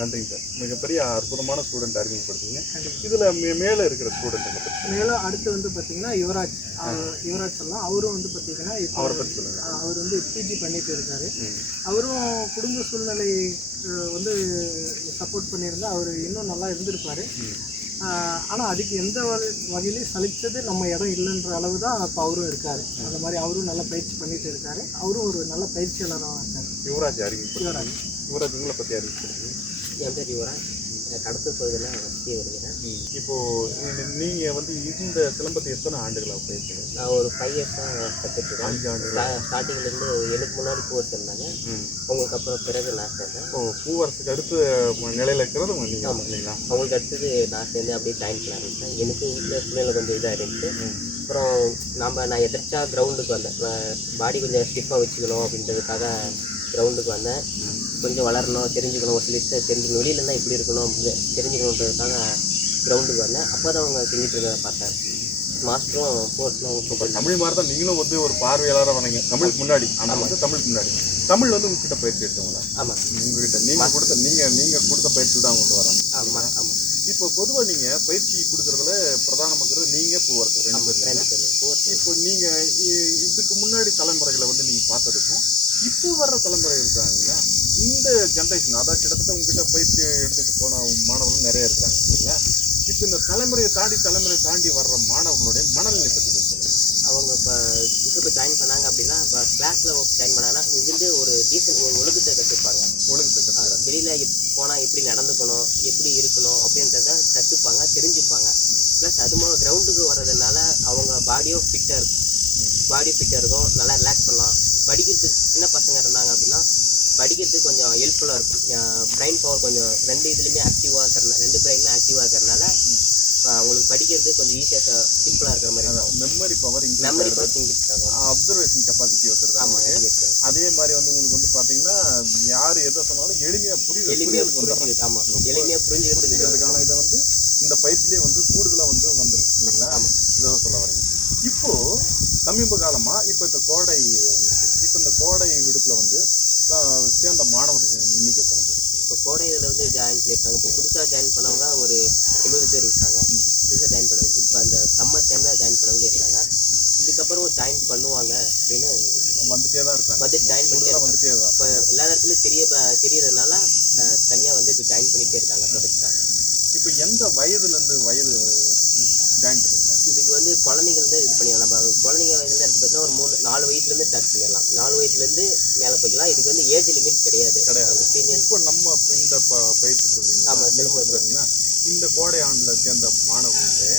நன்றிங்க சார். மிகப்பெரிய அற்புதமான ஸ்டூடெண்ட் அறிமுகப்படுத்துங்க. இதில் மேலே இருக்கிற ஸ்டூடெண்ட்டுங்க பற்றி மேலும் அடுத்து வந்து பார்த்தீங்கன்னா யுவராஜ் சொல்லலாம். அவரும் வந்து பார்த்தீங்கன்னா இப்போ அவரை பற்றி சொல்லுங்கள். அவர் வந்து பிஜி பண்ணிட்டு இருக்காரு. அவரும் குடும்ப சூழ்நிலை வந்து சப்போர்ட் பண்ணியிருந்தா அவர் இன்னும் நல்லா இருந்திருப்பார். ஆனால் அதுக்கு எந்த வகையிலையும் சலித்தது நம்ம இடம் இல்லைன்ற அளவு தான் இப்போ அவரும் இருக்கார். அந்த மாதிரி அவரும் நல்லா பயிற்சி பண்ணிட்டு இருக்காரு. அவரும் ஒரு நல்ல பயிற்சியாளராக இருக்கார். யுவராஜ் யுவராஜ் உங்களை பற்றி அறிவிப்படுத்துங்க. என் பேர் யுவராஜ். கடத்தல் பகுதியில் வசதி வருகிறேன். இப்போது நீங்கள் வந்து இந்த சிலம்பத்தை எத்தனை ஆண்டுகளாக போயிருக்கீங்க? நான் ஒரு 5 இயர்ஸாக கற்றுட்டுருக்கேன். 5 ஆண்டுகள். ஸ்டார்டிங்லேருந்து எனக்கு முன்னாடி பூவரசு இருந்தாங்க. அவங்களுக்கு அப்புறம் பிறகு நான் சேர்ந்தேன். பூவரசுக்கு அடுத்த நிலையில் இருக்கிறது நீங்கள்? ஆமாம், இல்லைங்களா? அவங்களுக்கு அடுத்தது நான் சேர்ந்து அப்படியே ஜாயின் பண்ண ஆரம்பித்தேன். எனக்கு வீட்டில் சூழ்நிலை கொஞ்சம் இதாக இருந்துச்சு. அப்புறம் நான் எதிர்த்தா கிரவுண்டுக்கு வந்தேன். பாடி கொஞ்சம் ஸ்டிஃபாக வச்சுக்கணும் அப்படின்றதுக்காக கிரவுண்டுக்கு வந்தேன். கொஞ்சம் வளரணும், தெரிஞ்சுக்கணும், ஒரு சில விஷயத்தை தெரிஞ்சுக்கணும், வெளியில இருந்தால் இப்படி இருக்கணும் தெரிஞ்சுக்கணுன்றதுக்காக கிரவுண்டுக்கு வந்தேன். அப்போ தான் அவங்க செஞ்சுட்டு இருந்ததை பார்த்தேன். மாஸ்டரும் போர்ட்டும் தமிழ் மாதிரி தான் நீங்களும் வந்து ஒரு பார்வையாளராக வரீங்க. தமிழுக்கு முன்னாடி, ஆனால் வந்து தமிழுக்கு முன்னாடி தமிழ் வந்து உங்ககிட்ட பயிற்சி எடுத்தவங்களா? ஆமாம், உங்ககிட்ட நீங்கள் கொடுத்த பயிற்சி தான் கொண்டு வராங்க. ஆமாம் ஆமாம். இப்போ பொதுவாக நீங்கள் பயிற்சி கொடுக்குறதுல பிரதானமாகிறது நீங்கள் பூவரசு 2 பேர். இப்போ நீங்கள் இதுக்கு முன்னாடி தலைமுறைகளை வந்து நீங்கள் பார்த்ததுக்கும் இப்போ வர்ற தலைமுறை இருக்காங்களா, இந்த ஜென்ரேஷன், அதாவது கிட்டத்தட்ட உங்ககிட்ட பயிற்சி எடுத்துகிட்டு போன மாணவர்கள் நிறைய இருக்கிறாங்க இல்லைங்களா? இப்போ இந்த தலைமுறையை தாண்டி வர்ற மாணவர்களுடைய மனநிலை பற்றி சொல்லுங்கள். அவங்க இப்போ ஜாயின் பண்ணாங்க அப்படின்னா, இப்போ கிளாஸில் ஜாயின் பண்ணாங்கன்னா இங்கிருந்து ஒரு டீசன்ட் ஒரு ஒழுக்கத்தை கற்றுப்பாங்க. வெளியில் போனால் எப்படி நடந்துக்கணும், எப்படி இருக்கணும் அப்படின்றத கற்றுப்பாங்க, தெரிஞ்சுப்பாங்க. ப்ளஸ் அது மாதிரி கிரவுண்டுக்கு வர்றதுனால அவங்க பாடியும் ஃபிட்டாக இருக்கும், நல்லா ரிலாக்ஸ் பண்ணலாம். படிக்கிறதுக்கு சின்ன பசங்க இருந்தாங்க அப்படின்னா படிக்கிறதுக்கு கொஞ்சம் ஹெல்ப்ஃபுல்லாக இருக்கும். பிரெயின் பவர் கொஞ்சம் 2 இதுலேயுமே ஆக்டிவாக இருக்கிறனால, 2 பிரெயினுமே ஆக்டிவாக இருக்கிறனால அவங்களுக்கு படிக்கிறது கொஞ்சம் ஈஸியாக சிம்பிளாக இருக்கிற மாதிரி இருக்கும். மெமரி பவர் இன்க்ரீஸ் ஆகும். அப்சர்வேஷன் கெப்பாசிட்டி ஒருத்தர். ஆமாம், அதே மாதிரி வந்து உங்களுக்கு வந்து பார்த்தீங்கன்னா யார் எதை சொன்னாலும் எளிமையாக புரிஞ்சுக்கிறது. ஆமாம், எளிமையாக புரிஞ்சுக்கிறதுக்கான இதை வந்து இந்த பயிற்சியிலே வந்து கூடுதலாக வந்து வந்துடும் இல்லைங்களா? ஆமாம், இதை சொல்ல வரீங்க. இப்போது சமீப காலமாக இப்போ இந்த கோடை வந்துருக்கு. இப்போ இந்த கோடை விடுப்பில் வந்து சேர்ந்த மாணவர்கள் எண்ணிக்கை எத்தனை பேர்? இப்போ கோடை இதில் வந்து ஜாயின் பண்ணியிருக்காங்க. இப்போ புதுசாக ஜாயின் பண்ணவங்க ஒரு 70 பேர் இருக்காங்க. புதுசாக ஜாயின் பண்ணவங்க இப்போ அந்த சம்மர் டைமில் ஜாயின் பண்ணவங்க இருக்காங்க. இதுக்கப்புறம் ஜாயின் பண்ணுவாங்க அப்படின்னு வந்துட்டே தான் இருக்காங்க. ஜாயின் பண்ணிட்டே தான். இப்போ எல்லா இடத்துலையும் தெரியறதுனால தனியாக வந்து இப்போ ஜாயின் பண்ணிகிட்டே இருக்காங்க ப்ரொடக்டாக. இப்போ எந்த வயதுலேருந்து ஜாயின் பண்ணியிருக்காங்க? இதுக்கு வந்து குழந்தைங்கள்லேருந்து இது பண்ணிடலாம். நம்ம குழந்தைங்க வயதுலேருந்து எடுத்து பார்த்தீங்கன்னா ஒரு 4 வயசுலேருந்து ஸ்டார்ட் பண்ணிடலாம். 4 வயசுலேருந்து மேலே போய்க்கலாம். இதுக்கு வந்து ஏஜ் லிமிட் கிடையாது. சீனியர் இப்போ நம்ம இந்த பயிற்சி கொடுக்குறீங்க. ஆமாம், சிலம்புங்களா? இந்த கோடை ஆண்டில் சேர்ந்த மாணவர்களே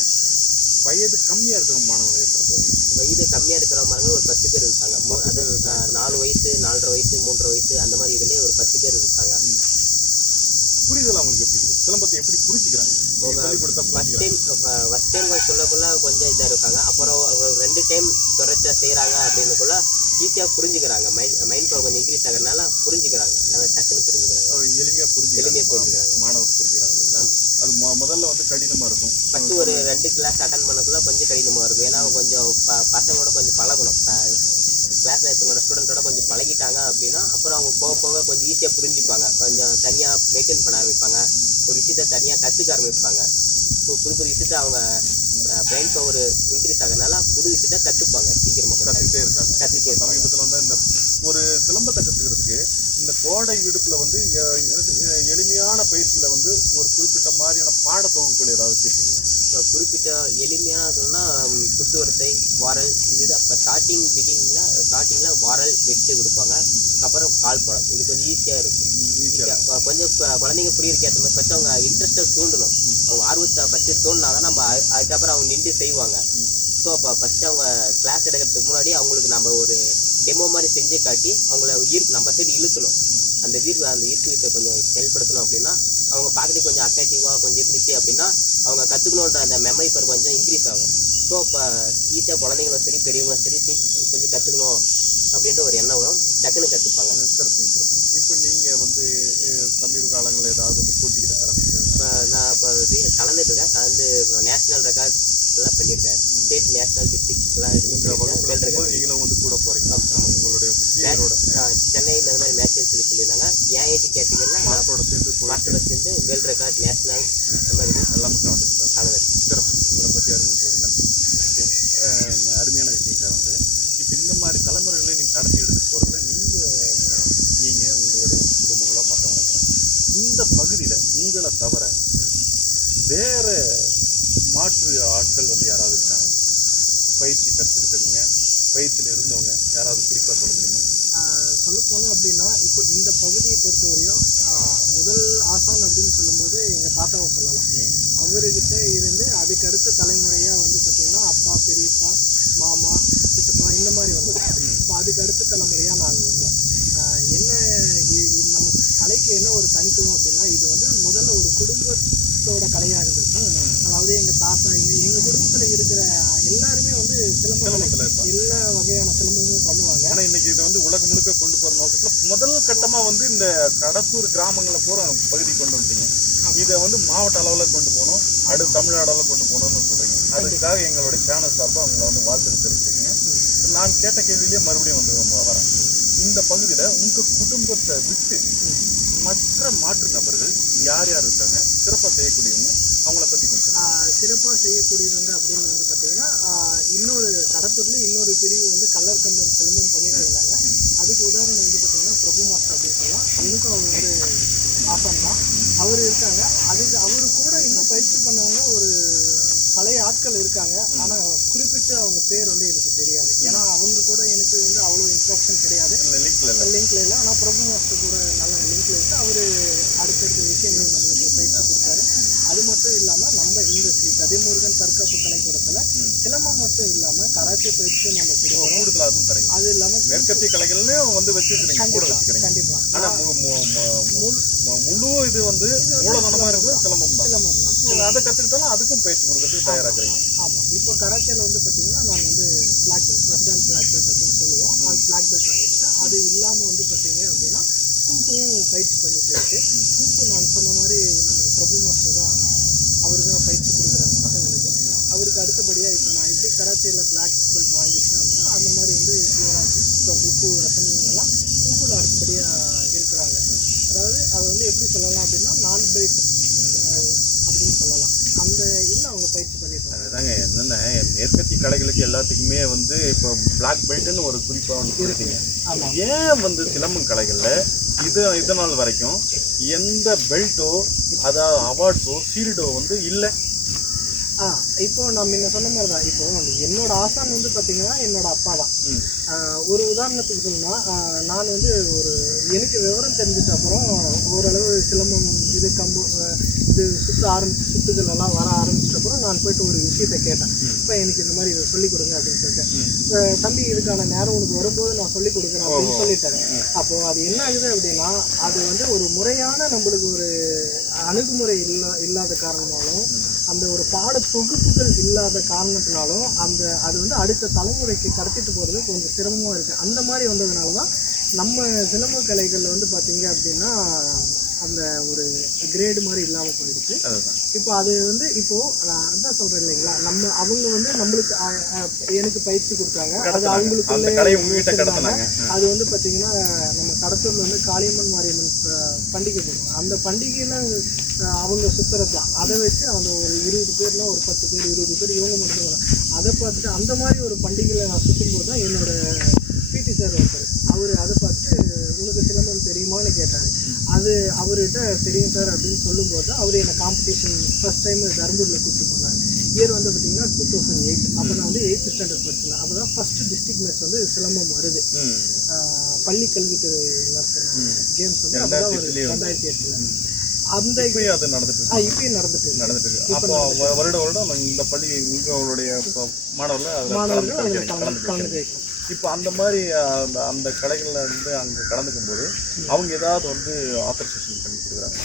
வயது கம்மியாக இருக்கிற மாணவர்கள் எத்தனை பேர்? வயது கம்மியாக இருக்கிற மாணவர்கள் ஒரு 10 பேர் இருக்காங்க. அது 4 வயசு, 4.5 வயசு, 3.5 வயசு அந்த மாதிரி இதுலேயே ஒரு 10 பேர் இருக்காங்க. புரிதல் அவங்களுக்கு எப்படி இருக்குது? சிலம்பத்தை எப்படி புரிஞ்சுக்கிறாங்க? ஃபஸ்ட் டைம் சொல்லக்குள்ள கொஞ்சம் இதாக இருக்காங்க. அப்புறம் 2 டைம் தொடர்ச்சியாக செய்கிறாங்க அப்படின்னுக்குள்ள ஈஸியாக புரிஞ்சுக்கிறாங்க. மைண்ட் பவர் கொஞ்சம் இன்க்ரீஸ் ஆகிறதுனால புரிஞ்சுக்கிறாங்க. நல்லா டக்குன்னு புரிஞ்சுக்கிறாங்க. எளிமையாக புரிஞ்சுக்கிறாங்க. மாணவர் புரிஞ்சுக்கிறாங்க இல்லைங்களா? அது முதல்ல வந்து கடினமாக இருக்கும். ஃபஸ்ட்டு ஒரு 2 கிளாஸ் அட்டன் பண்ணக்குள்ள கொஞ்சம் கடினமாக இருக்கும். ஏன்னா கொஞ்சம் பசங்களோட கொஞ்சம் பழகணும். கிளாஸில் இருக்கவங்களோட ஸ்டூடெண்ட்டோட கொஞ்சம் பழகிட்டாங்க அப்படின்னா அப்புறம் அவங்க போக போக கொஞ்சம் ஈஸியாக புரிஞ்சுப்பாங்க. கொஞ்சம் தனியாக மெயின்டைன் பண்ண ஆரம்பிப்பாங்க. ஒரு விஷயத்தை தனியாக கற்றுக்க ஆரம்பிப்பாங்க. புது விஷயத்தை அவங்க பிரெயின் பவர் இன்க்ரீஸ் ஆகிறதுனால புது விஷயத்தை கற்றுப்பாங்க. சீக்கிரமாக கற்றுக்கிட்டே இருக்காங்க. சமீபத்தில் வந்து இந்த ஒரு சிலம்பத்தை கற்றுக்கிறதுக்கு இந்த கோடை விடுப்பில் வந்து எளிமையான பயிற்சியில் வந்து ஒரு குறிப்பிட்ட மாதிரியான பாட தொகுப்புகள் ஏதாவது கேட்பீங்களா? இப்போ குறிப்பிட்ட எளிமையாக சொன்னால் குத்துவரிசை, வாரல், இதுதான். இப்போ ஸ்டார்டிங்கில் வாரல் வெட்டு கொடுப்பாங்க. அப்புறம் கால் படம். இது கொஞ்சம் ஈஸியாக இருக்கும். கொஞ்சம் குழந்தைங்க புரியுறதுக்கு ஏற்ற மாதிரி ஃபஸ்ட்டு அவங்க இன்ட்ரெஸ்ட்டை தூண்டணும். அவங்க ஆர்வத்தை ஃபஸ்ட்டு தோணுனா தான் நம்ம அதுக்கப்புறம் அவங்க நின்று செய்வாங்க. ஸோ அப்போ ஃபஸ்ட்டு அவங்க கிளாஸ் எடுக்கிறதுக்கு முன்னாடி அவங்களுக்கு நம்ம ஒரு டெமோ மாதிரி செஞ்சு காட்டி அவங்கள நம்ம சைடு இழுக்கணும். அந்த ஈர்ப்பு வித்தை கொஞ்சம் செயல்படுத்தணும் அப்படின்னா அவங்க பார்க்கறதுக்கு கொஞ்சம் அட்ராக்டிவாக கொஞ்சம் இருந்துச்சு அப்படின்னா அவங்க கற்றுக்கணுன்ற அந்த மெமரி பவர் கொஞ்சம் இன்க்ரீஸ் ஆகும். ஸோ இப்போ ஈஸியாக குழந்தைங்களும் சரி பெரியவங்களும் சரி கொஞ்சம் கற்றுக்கணும் அப்படின்ற ஒரு எண்ணம் வரும், டக்குன்னு கற்றுப்பாங்க. சிறப்பு சிறப்பு. இப்போ நீங்கள் வந்து சமீப காலங்களில் ஏதாவது வந்து போட்டிக்கிற கலந்துக்கிறேன்? இப்போ நான் இப்போ கலந்துட்டுருக்கேன், கலந்து நேஷ்னல் ரெக்கார்ட் எல்லாம் பண்ணியிருக்கேன். ஸ்டேட், நேஷ்னல், டிஸ்ட்ரிக்ட்லாம் நீங்களும் வந்து கூட போகிறீங்க. உங்களுடைய சீனியரோட சென்னையில் இந்த மாதிரி மேட்ச்னு சொல்லியிருந்தாங்க. என் ஏஜ் கேட்டகரியில் மாட்டோட சேர்ந்து மாஸ்டரோட சேர்ந்து வேர்ல்டு ரெக்கார்ட், நேஷ்னல் இந்த மாதிரி எல்லாமே கலந்துருக்காங்க. சிறப்பு. உங்களை பற்றி அறிவிக்கிறது நன்றி. அருமையான விஷயம் சார். வந்து இப்போ இந்த மாதிரி தலைமுறைகளை நீங்கள் கடத்தி எடுத்து போகிறது நீங்கள் உங்களுடைய குடும்பங்களோ மற்றவங்க இந்த பகுதியில் உங்களை தவிர வேறு மாற்று ஆட்கள் வந்து யாராவது இருக்காங்க? பயிற்சி கற்றுக்கிட்டவங்க, பயிற்சியில் இருந்தவங்க யாராவது குறிப்பாக சொல்ல முடியுமா? சொல்ல போனோம் அப்படின்னா இப்போ இந்த பகுதியை பொறுத்தவரையும் முதல் ஆசான் அப்படின்னு சொல்லும்போது எங்கள் தாத்தாவை சொல்லலாம். அவர்கிட்ட இருந்து அதுக்கு அடுத்த தலைமுறையாக வந்து பார்த்திங்கன்னா அப்பா, பெரியப்பா, மாமா, சித்தப்பா இந்த மாதிரி வந்தோம். இப்போ அதுக்கு அடுத்த தலைமுறையாக நாங்கள் வந்தோம். என்ன நம்ம கலைக்கு என்ன ஒரு தனித்துவம் அப்படின்னா இது வந்து முதல்ல ஒரு குடும்பத்தோட கலையாக இருந்தது. அதாவது எங்கள் தாத்தா எங்கள் குடும்பத்தில் இருக்கிற எல்லாருமே வந்து சிலம்பத்தில் எல்லா வகையான சிலம்பமும் பண்ணுவாங்க. ஆனால் இன்னைக்கு இதை வந்து உலகம் முழுக்க கொண்டு போகிற நோக்கத்தில் முதல் கட்டமாக வந்து இந்த கடத்தூர் கிராமங்களை பூரா பகுதி கொண்டு வந்துட்டீங்க. இதை வந்து மாவட்ட அளவில் கொண்டு போகணும், அடுத்து தமிழ்நாடு அளவில் கொண்டு போகணும்னு சொல்கிறீங்க. அதுக்காக எங்களுடைய சேனல் சார்பாக அவங்கள வந்து வாழ்த்து தெரிவிச்சிருக்கீங்க. நான் கேட்ட கேள்வியிலேயே மறுபடியும் வந்து வரேன். இந்த பகுதியில் உங்கள் குடும்பத்தை விட்டு மற்ற மாற்று நபர்கள் யார் யார் இருக்காங்க, சிறப்பாக செய்யக்கூடியவங்க, அவங்கள பற்றி கொஞ்சம்? சிறப்பாக செய்யக்கூடியவங்க அப்படின்னு வந்து பார்த்தீங்கன்னா இன்னொரு கடத்தூரில் இன்னொரு பிரிவு வந்து கல்லர் கம்பம் சிலம்பம் பண்ணிட்டு இருந்தாங்க. அதுக்கு உதாரணம் வந்து பார்த்தீங்கன்னா பிரபு மாஸ்டர் அப்படின்னு சொல்லலாம். எனக்கும் அவர் வந்து ஆசான் தான், அவர் இருக்காங்க. அதுக்கு அவரு கூட இன்னும் பயிற்சி பண்ணவங்க ஒரு பழைய ஆட்கள் இருக்காங்க. ஆனால் குறிப்பிட்டு அவங்க பேர் வந்து எனக்கு தெரியாது. ஏன்னா அவங்க கூட எனக்கு வந்து அவ்வளோ இன்ட்ராக்ஷன் கிடையாது, லிங்க்ல இல்லை. ஆனால் பிரபு மாஸ்டர் கூட நல்ல லிங்க்ல இருக்கு. அவர் அடுத்தடுத்த விஷயங்கள் நம்மளுக்கு பயிற்சி கொடுத்தாரு. அது மட்டும் இல்லாமல் நம்ம இந்த ஸ்ரீ கதிமுருகன் தற்காப்பு கலைக்கூடத்தில் சிலம்பம் மட்டும் இல்லாமல் கராத்தே பயிற்சி நம்ம கொடுக்குறோம். அது இல்லாமல் மேற்கத்திய கலைகள்லையும் வந்து வச்சுக்கிறீங்க, கூட வச்சுக்கிறீங்க. கண்டிப்பாக. ஆனால் முழு இது வந்து மூலதனமாக இருக்குது சிலம்பம் தான். அதை கற்றுக்கிட்டாலும் அதுக்கும் பயிற்சி கொடுக்கறதுக்கு தயாராகிறீங்க. ஆமாம். இப்போ கராத்தேல வந்து பார்த்தீங்கன்னா நான் வந்து black belt, president black belt அப்படின்னு சொல்லுவோம். அது பிளாக் பெல்ட் வாங்கியிருக்கேன். அது இல்லாமல் வந்து பார்த்தீங்க அப்படின்னா குங்குவும் பயிற்சி பண்ணிட்டு இருக்கு. குங்கு நான் சொன்ன மாதிரி நம்ம பிரபு மாஸ்டர் தான், அவர் தான் பயிற்சி கொடுக்குறாங்க பசங்களுக்கு. அவருக்கு அடுத்தபடியாக இப்போ நான் எப்படி கராத்தேல பிளாக் பெல்ட் வாங்கியிருக்கேன் அப்படின்னா அந்த மாதிரி வந்து யுவராஜ், குக்கு, ரசனிங்கெல்லாம் குங்குல அடுத்தபடியாக இருக்கிறாங்க. அதாவது அதை வந்து எப்படி சொல்லலாம் அப்படின்னா நான் பெல்ட் அப்படின்னு சொல்லலாம். அந்த இதில் அவங்க பயிற்சி பண்ணிட்டு அதுதாங்க என்னென்ன மேற்கத்திய கலைகளுக்கு எல்லாத்துக்குமே வந்து இப்போ பிளாக் பெல்ட்னு ஒரு குறிப்பாக வந்து இருக்கீங்க. ஏன் வந்து சிலம்பம் கலைகளில் இதனால் வரைக்கும் எந்த பெல்ட்டோ அதாவது அவார்ட்ஸோ ஷீல்டோ வந்து இல்லை? இப்போ நம்ம என்ன சொன்ன மாதிரி தான். இப்போ என்னோட ஆசான் வந்து பார்த்தீங்கன்னா என்னோட அப்பா தான். ஒரு உதாரணத்துக்கு சொல்லணும்னா நான் வந்து ஒரு எனக்கு விவரம் தெரிஞ்சிட்ட அப்புறம் ஓரளவு சிலம்பம் இது கம்பு இது சுத்துகள் எல்லாம் வர ஆரம்பிச்சிட்டப்புறம் நான் போய்ட்டு ஒரு விஷயத்தை கேட்டேன். இப்போ எனக்கு இந்த மாதிரி இதை சொல்லிக் கொடுங்க அப்படின்னு சொல்லிட்டேன். தம்பி இதுக்கான நேரம் உனக்கு வரும்போது நான் சொல்லிக் கொடுக்குறேன் அப்படின்னு சொல்லிட்டேன். அப்போது அது என்ன ஆகுது அப்படின்னா அது வந்து ஒரு முறையான நம்மளுக்கு ஒரு அணுகுமுறை இல்லாத காரணமாலும் அந்த ஒரு பாட தொகுப்புகள் இல்லாத காரணத்தினாலும் அது வந்து அடுத்த தலைமுறைக்கு கடத்திட்டு போகிறது கொஞ்சம் சிரமமாக இருக்குது. அந்த மாதிரி வந்ததுனால தான் நம்ம சிலம்ப கலைகளில் வந்து பார்த்தீங்க அப்படின்னா அந்த ஒரு கிரேடு மாதிரி இல்லாமல் போயிடுச்சு. இப்போ அது வந்து இப்போது நான் அதான் சொல்கிறேன் இல்லைங்களா, அவங்க வந்து நம்மளுக்கு எனக்கு பயிற்சி கொடுத்தாங்க. அது அவங்களுக்குள்ளே அது வந்து பார்த்திங்கன்னா நம்ம கடத்தூரில் வந்து காளியம்மன் மாரியம்மன் பண்டிகை போடுவாங்க. அந்த பண்டிகையில் அவங்க சுற்றுறது தான். அதை வச்சு அவங்க ஒரு 20 பேர்னா ஒரு 10 பேர் 20 பேர் இவங்க மட்டும் அதை பார்த்துட்டு அந்த மாதிரி ஒரு பண்டிகையில் நான் சுற்றும்போது தான் என்னோட பிடி சார் ஒருத்தர் அவர் அதை பார்த்துட்டு உனக்கு சிலம்பம் தெரியுமான்னு கேட்டார். அது அவர்கிட்ட தெரியும் சார் அப்படின்னு சொல்லும்போது அவர் என்னை காம்படிஷன் ஃபஸ்ட் டைம் தர்மபுரியில் கூப்பிட்டு போனார். இயர் வந்து பார்த்திங்கன்னா 2008. அப்போ நான் வந்து 8th ஸ்டாண்டர்ட் படிச்சேன். அப்போ தான் ஃபஸ்ட்டு டிஸ்ட்ரிக்ட் மேட்ச் வந்து சிலம்பம் வருது. பள்ளி கல்வித்துறை நடத்துகிற கேம்ஸ் வந்து அப்போ தான் வருது 2008. அந்த இப்பயும் நடந்துட்டு அப்போ வருடம் இந்த பள்ளி உங்களுடைய மாணவர்கள் கலந்து. இப்போ அந்த மாதிரி அந்த கலைகளில் வந்து அங்கே கலந்துக்கும் போது அவங்க ஏதாவது வந்து ஆத்தரைசேஷன் பண்ணி கொடுக்குறாங்க?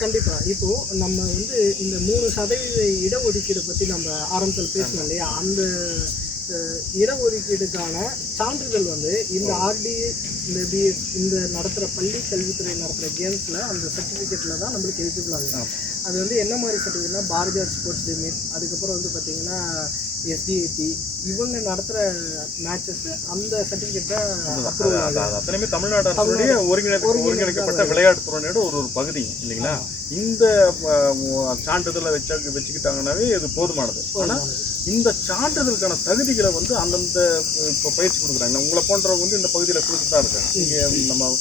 கண்டிப்பாக. இப்போது நம்ம வந்து இந்த 3% இடஒதுக்கீடை பற்றி நம்ம ஆரம்பத்தில் பேசணும் இல்லையா, அந்த இடஒதுக்கீடுக்கான சான்றிதழ் வந்து இந்த ஆர்டி, இந்த பிஎஸ், இந்த நடத்துகிற பள்ளி கல்வித்துறை நடத்துகிற கேம்ஸில் அந்த சர்டிஃபிகேட்டில் தான் நம்மளுக்கு எலிஜிபிள் ஆகும். அது வந்து என்ன மாதிரி சர்டிஃபிகேட்னா பாரதியார் ஸ்போர்ட்ஸ் லிமிட், அதுக்கப்புறம் வந்து பார்த்திங்கன்னா எஸ்டிஏடி, இவங்க நடத்துகிற மேட்சஸ் அந்த சர்டிஃபிகேட் தான் அப்ரூவல் ஆகும். அத்தனையுமே தமிழ்நாடு அரசுடைய ஒருங்கிணைக்கப்பட்ட விளையாட்டுத்துறையோட ஒரு பகுதி இல்லைங்களா? இந்த சான்றிதழை வச்சுக்கிட்டாங்கன்னாவே இது போதுமானது. ஆனால் இந்த சான்றிதழுக்கான தகுதிகளை வந்து அந்தந்த இப்போ பயிற்சி கொடுக்குறாங்க. உங்களை போன்றவங்க வந்து இந்த பகுதியில் கொடுத்துட்டு தான் இருக்காங்க. இங்கே நம்ம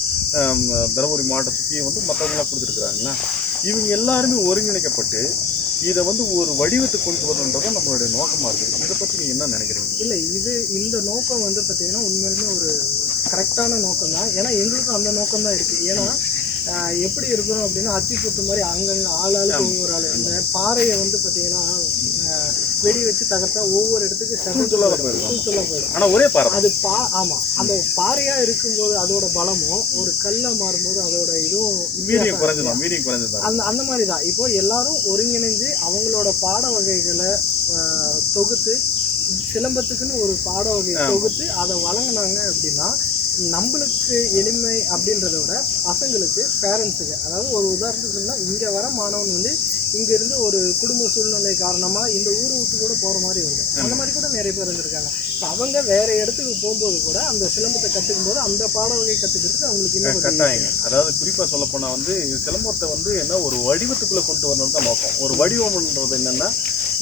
தருமபுரி மாவட்ட சுற்றியை வந்து மற்றவங்களாம் கொடுத்துருக்குறாங்களா? இவங்க எல்லாருமே ஒருங்கிணைக்கப்பட்டு இதை வந்து ஒரு வடிவத்துக்கு கொண்டு வரணுன்றது நம்மளுடைய நோக்கமாக இருக்குது. இதை பற்றி நீங்கள் என்ன நினைக்கிறீங்க? இல்லை, இந்த நோக்கம் வந்து பார்த்திங்கன்னா உண்மையிலுமே ஒரு கரெக்டான நோக்கம் தான். ஏன்னா எங்களுக்கும் அந்த நோக்கம் தான் இருக்குது. ஏன்னா எப்படி இருக்கிறோம் அப்படின்னா அத்தி குத்து மாதிரி அங்கங்கே ஆளாளுக்கு ஒவ்வொரு ஆள். இந்த பாறையை வந்து பார்த்திங்கன்னா வெடி வச்சு தகர்த்தா ஒவ்வொரு இடத்துக்கு போயிடும். ஆனால் ஒரே பாறை அது ஆமாம், அந்த பாறையாக இருக்கும்போது அதோட பலமும் ஒரு கல்லாக மாறும்போது அதோட இதுவும் அந்த மாதிரி தான். இப்போ எல்லாரும் ஒருங்கிணைஞ்சு அவங்களோட பாட வகைகளை தொகுத்து, சிலம்பத்துக்குன்னு ஒரு பாட வகையை தொகுத்து அதை வழங்கினாங்க அப்படின்னா நம்மளுக்கு எளிமை அப்படின்றத விட பசங்களுக்கு, பேரண்ட்ஸுக்கு, அதாவது ஒரு உதாரணத்துக்கு சொன்னால் இங்கே வர மாணவன் வந்து இங்கேருந்து ஒரு குடும்ப சூழ்நிலை காரணமாக இந்த ஊரை விட்டு கூட போகிற மாதிரி வருது. அந்த மாதிரி கூட நிறைய பேர் இருந்திருக்காங்க. இப்போ அவங்க வேறு இடத்துக்கு போகும்போது கூட அந்த சிலம்பத்தை கற்றுக்கும் போது அந்த பாட வகை கற்றுக்கிறதுக்கு அவங்களுக்கு இன்னும் கட்டாயங்க. அதாவது குறிப்பாக சொல்லப்போனால் வந்து சிலம்பத்தை வந்து என்ன ஒரு வடிவத்துக்குள்ளே கொண்டு வரணும் தான் நோக்கம். ஒரு வடிவம்ன்றது என்னென்னா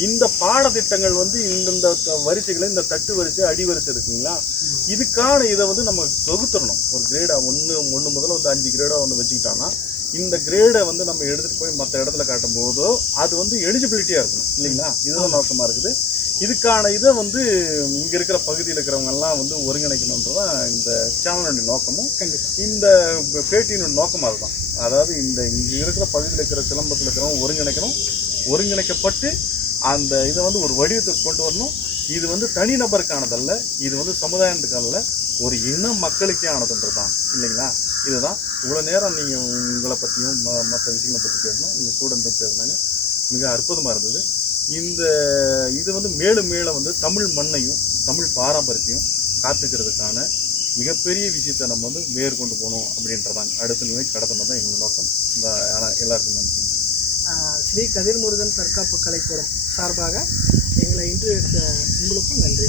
இந்த பாடத்திட்டங்கள் வந்து இந்தந்த வரிசைகளை, இந்த தட்டு வரிசை, அடி வரிசை இருக்குங்களா, இதுக்கான இதை வந்து நம்ம தொகுத்துடணும். ஒரு கிரேடாக ஒன்று முதல்ல வந்து 5 கிரேடாக வந்து வச்சுக்கிட்டோன்னா இந்த கிரேடை வந்து நம்ம எடுத்துகிட்டு போய் மற்ற இடத்துல காட்டும் போதோ அது வந்து எலிஜிபிலிட்டியாக இருக்கணும் இல்லைங்களா? இதுதான் நோக்கமாக இருக்குது. இதுக்கான இதை வந்து இங்கே இருக்கிற பகுதியில் இருக்கிறவங்கெல்லாம் வந்து ஒருங்கிணைக்கணுன்றதான் இந்த சேனலுடைய நோக்கமும் இந்த பேட்டியினுடைய நோக்கமாக அதுதான். அதாவது இங்கே இருக்கிற பகுதியில் இருக்கிற சிலம்பத்தில் இருக்கிறவங்க ஒருங்கிணைக்கணும், ஒருங்கிணைக்கப்பட்டு அந்த இதை வந்து ஒரு வடிவத்துக்கு கொண்டு வரணும். இது வந்து தனிநபருக்கானதல்ல, இது வந்து சமுதாயத்துக்கானல்ல, ஒரு இன மக்களுக்கே ஆனதுன்றது தான் இல்லைங்களா? இதுதான் இவ்வளோ நேரம் நீங்கள் உங்களை பற்றியும் மற்ற விஷயங்களை பற்றி பேசணும். உங்கள் ஸ்டூடெண்ட்டும் பேசினாங்க, மிக அற்புதமாக இருந்தது. இது வந்து மேலும் மேலும் வந்து தமிழ் மண்ணையும் தமிழ் பாரம்பரியத்தையும் காத்துக்கிறதுக்கான மிகப்பெரிய விஷயத்தை நம்ம வந்து மேற்கொண்டு போகணும் அப்படின்றதான் அடுத்த நிலை கடத்தணும் தான் எங்களோட நோக்கம். எல்லாருக்கும் நன்றி. ஸ்ரீ கதிர்முருகன் தற்காப்பு கலைக்கூடம் சார்பாக எங்களை இன்று உங்களுக்கும் நன்றி.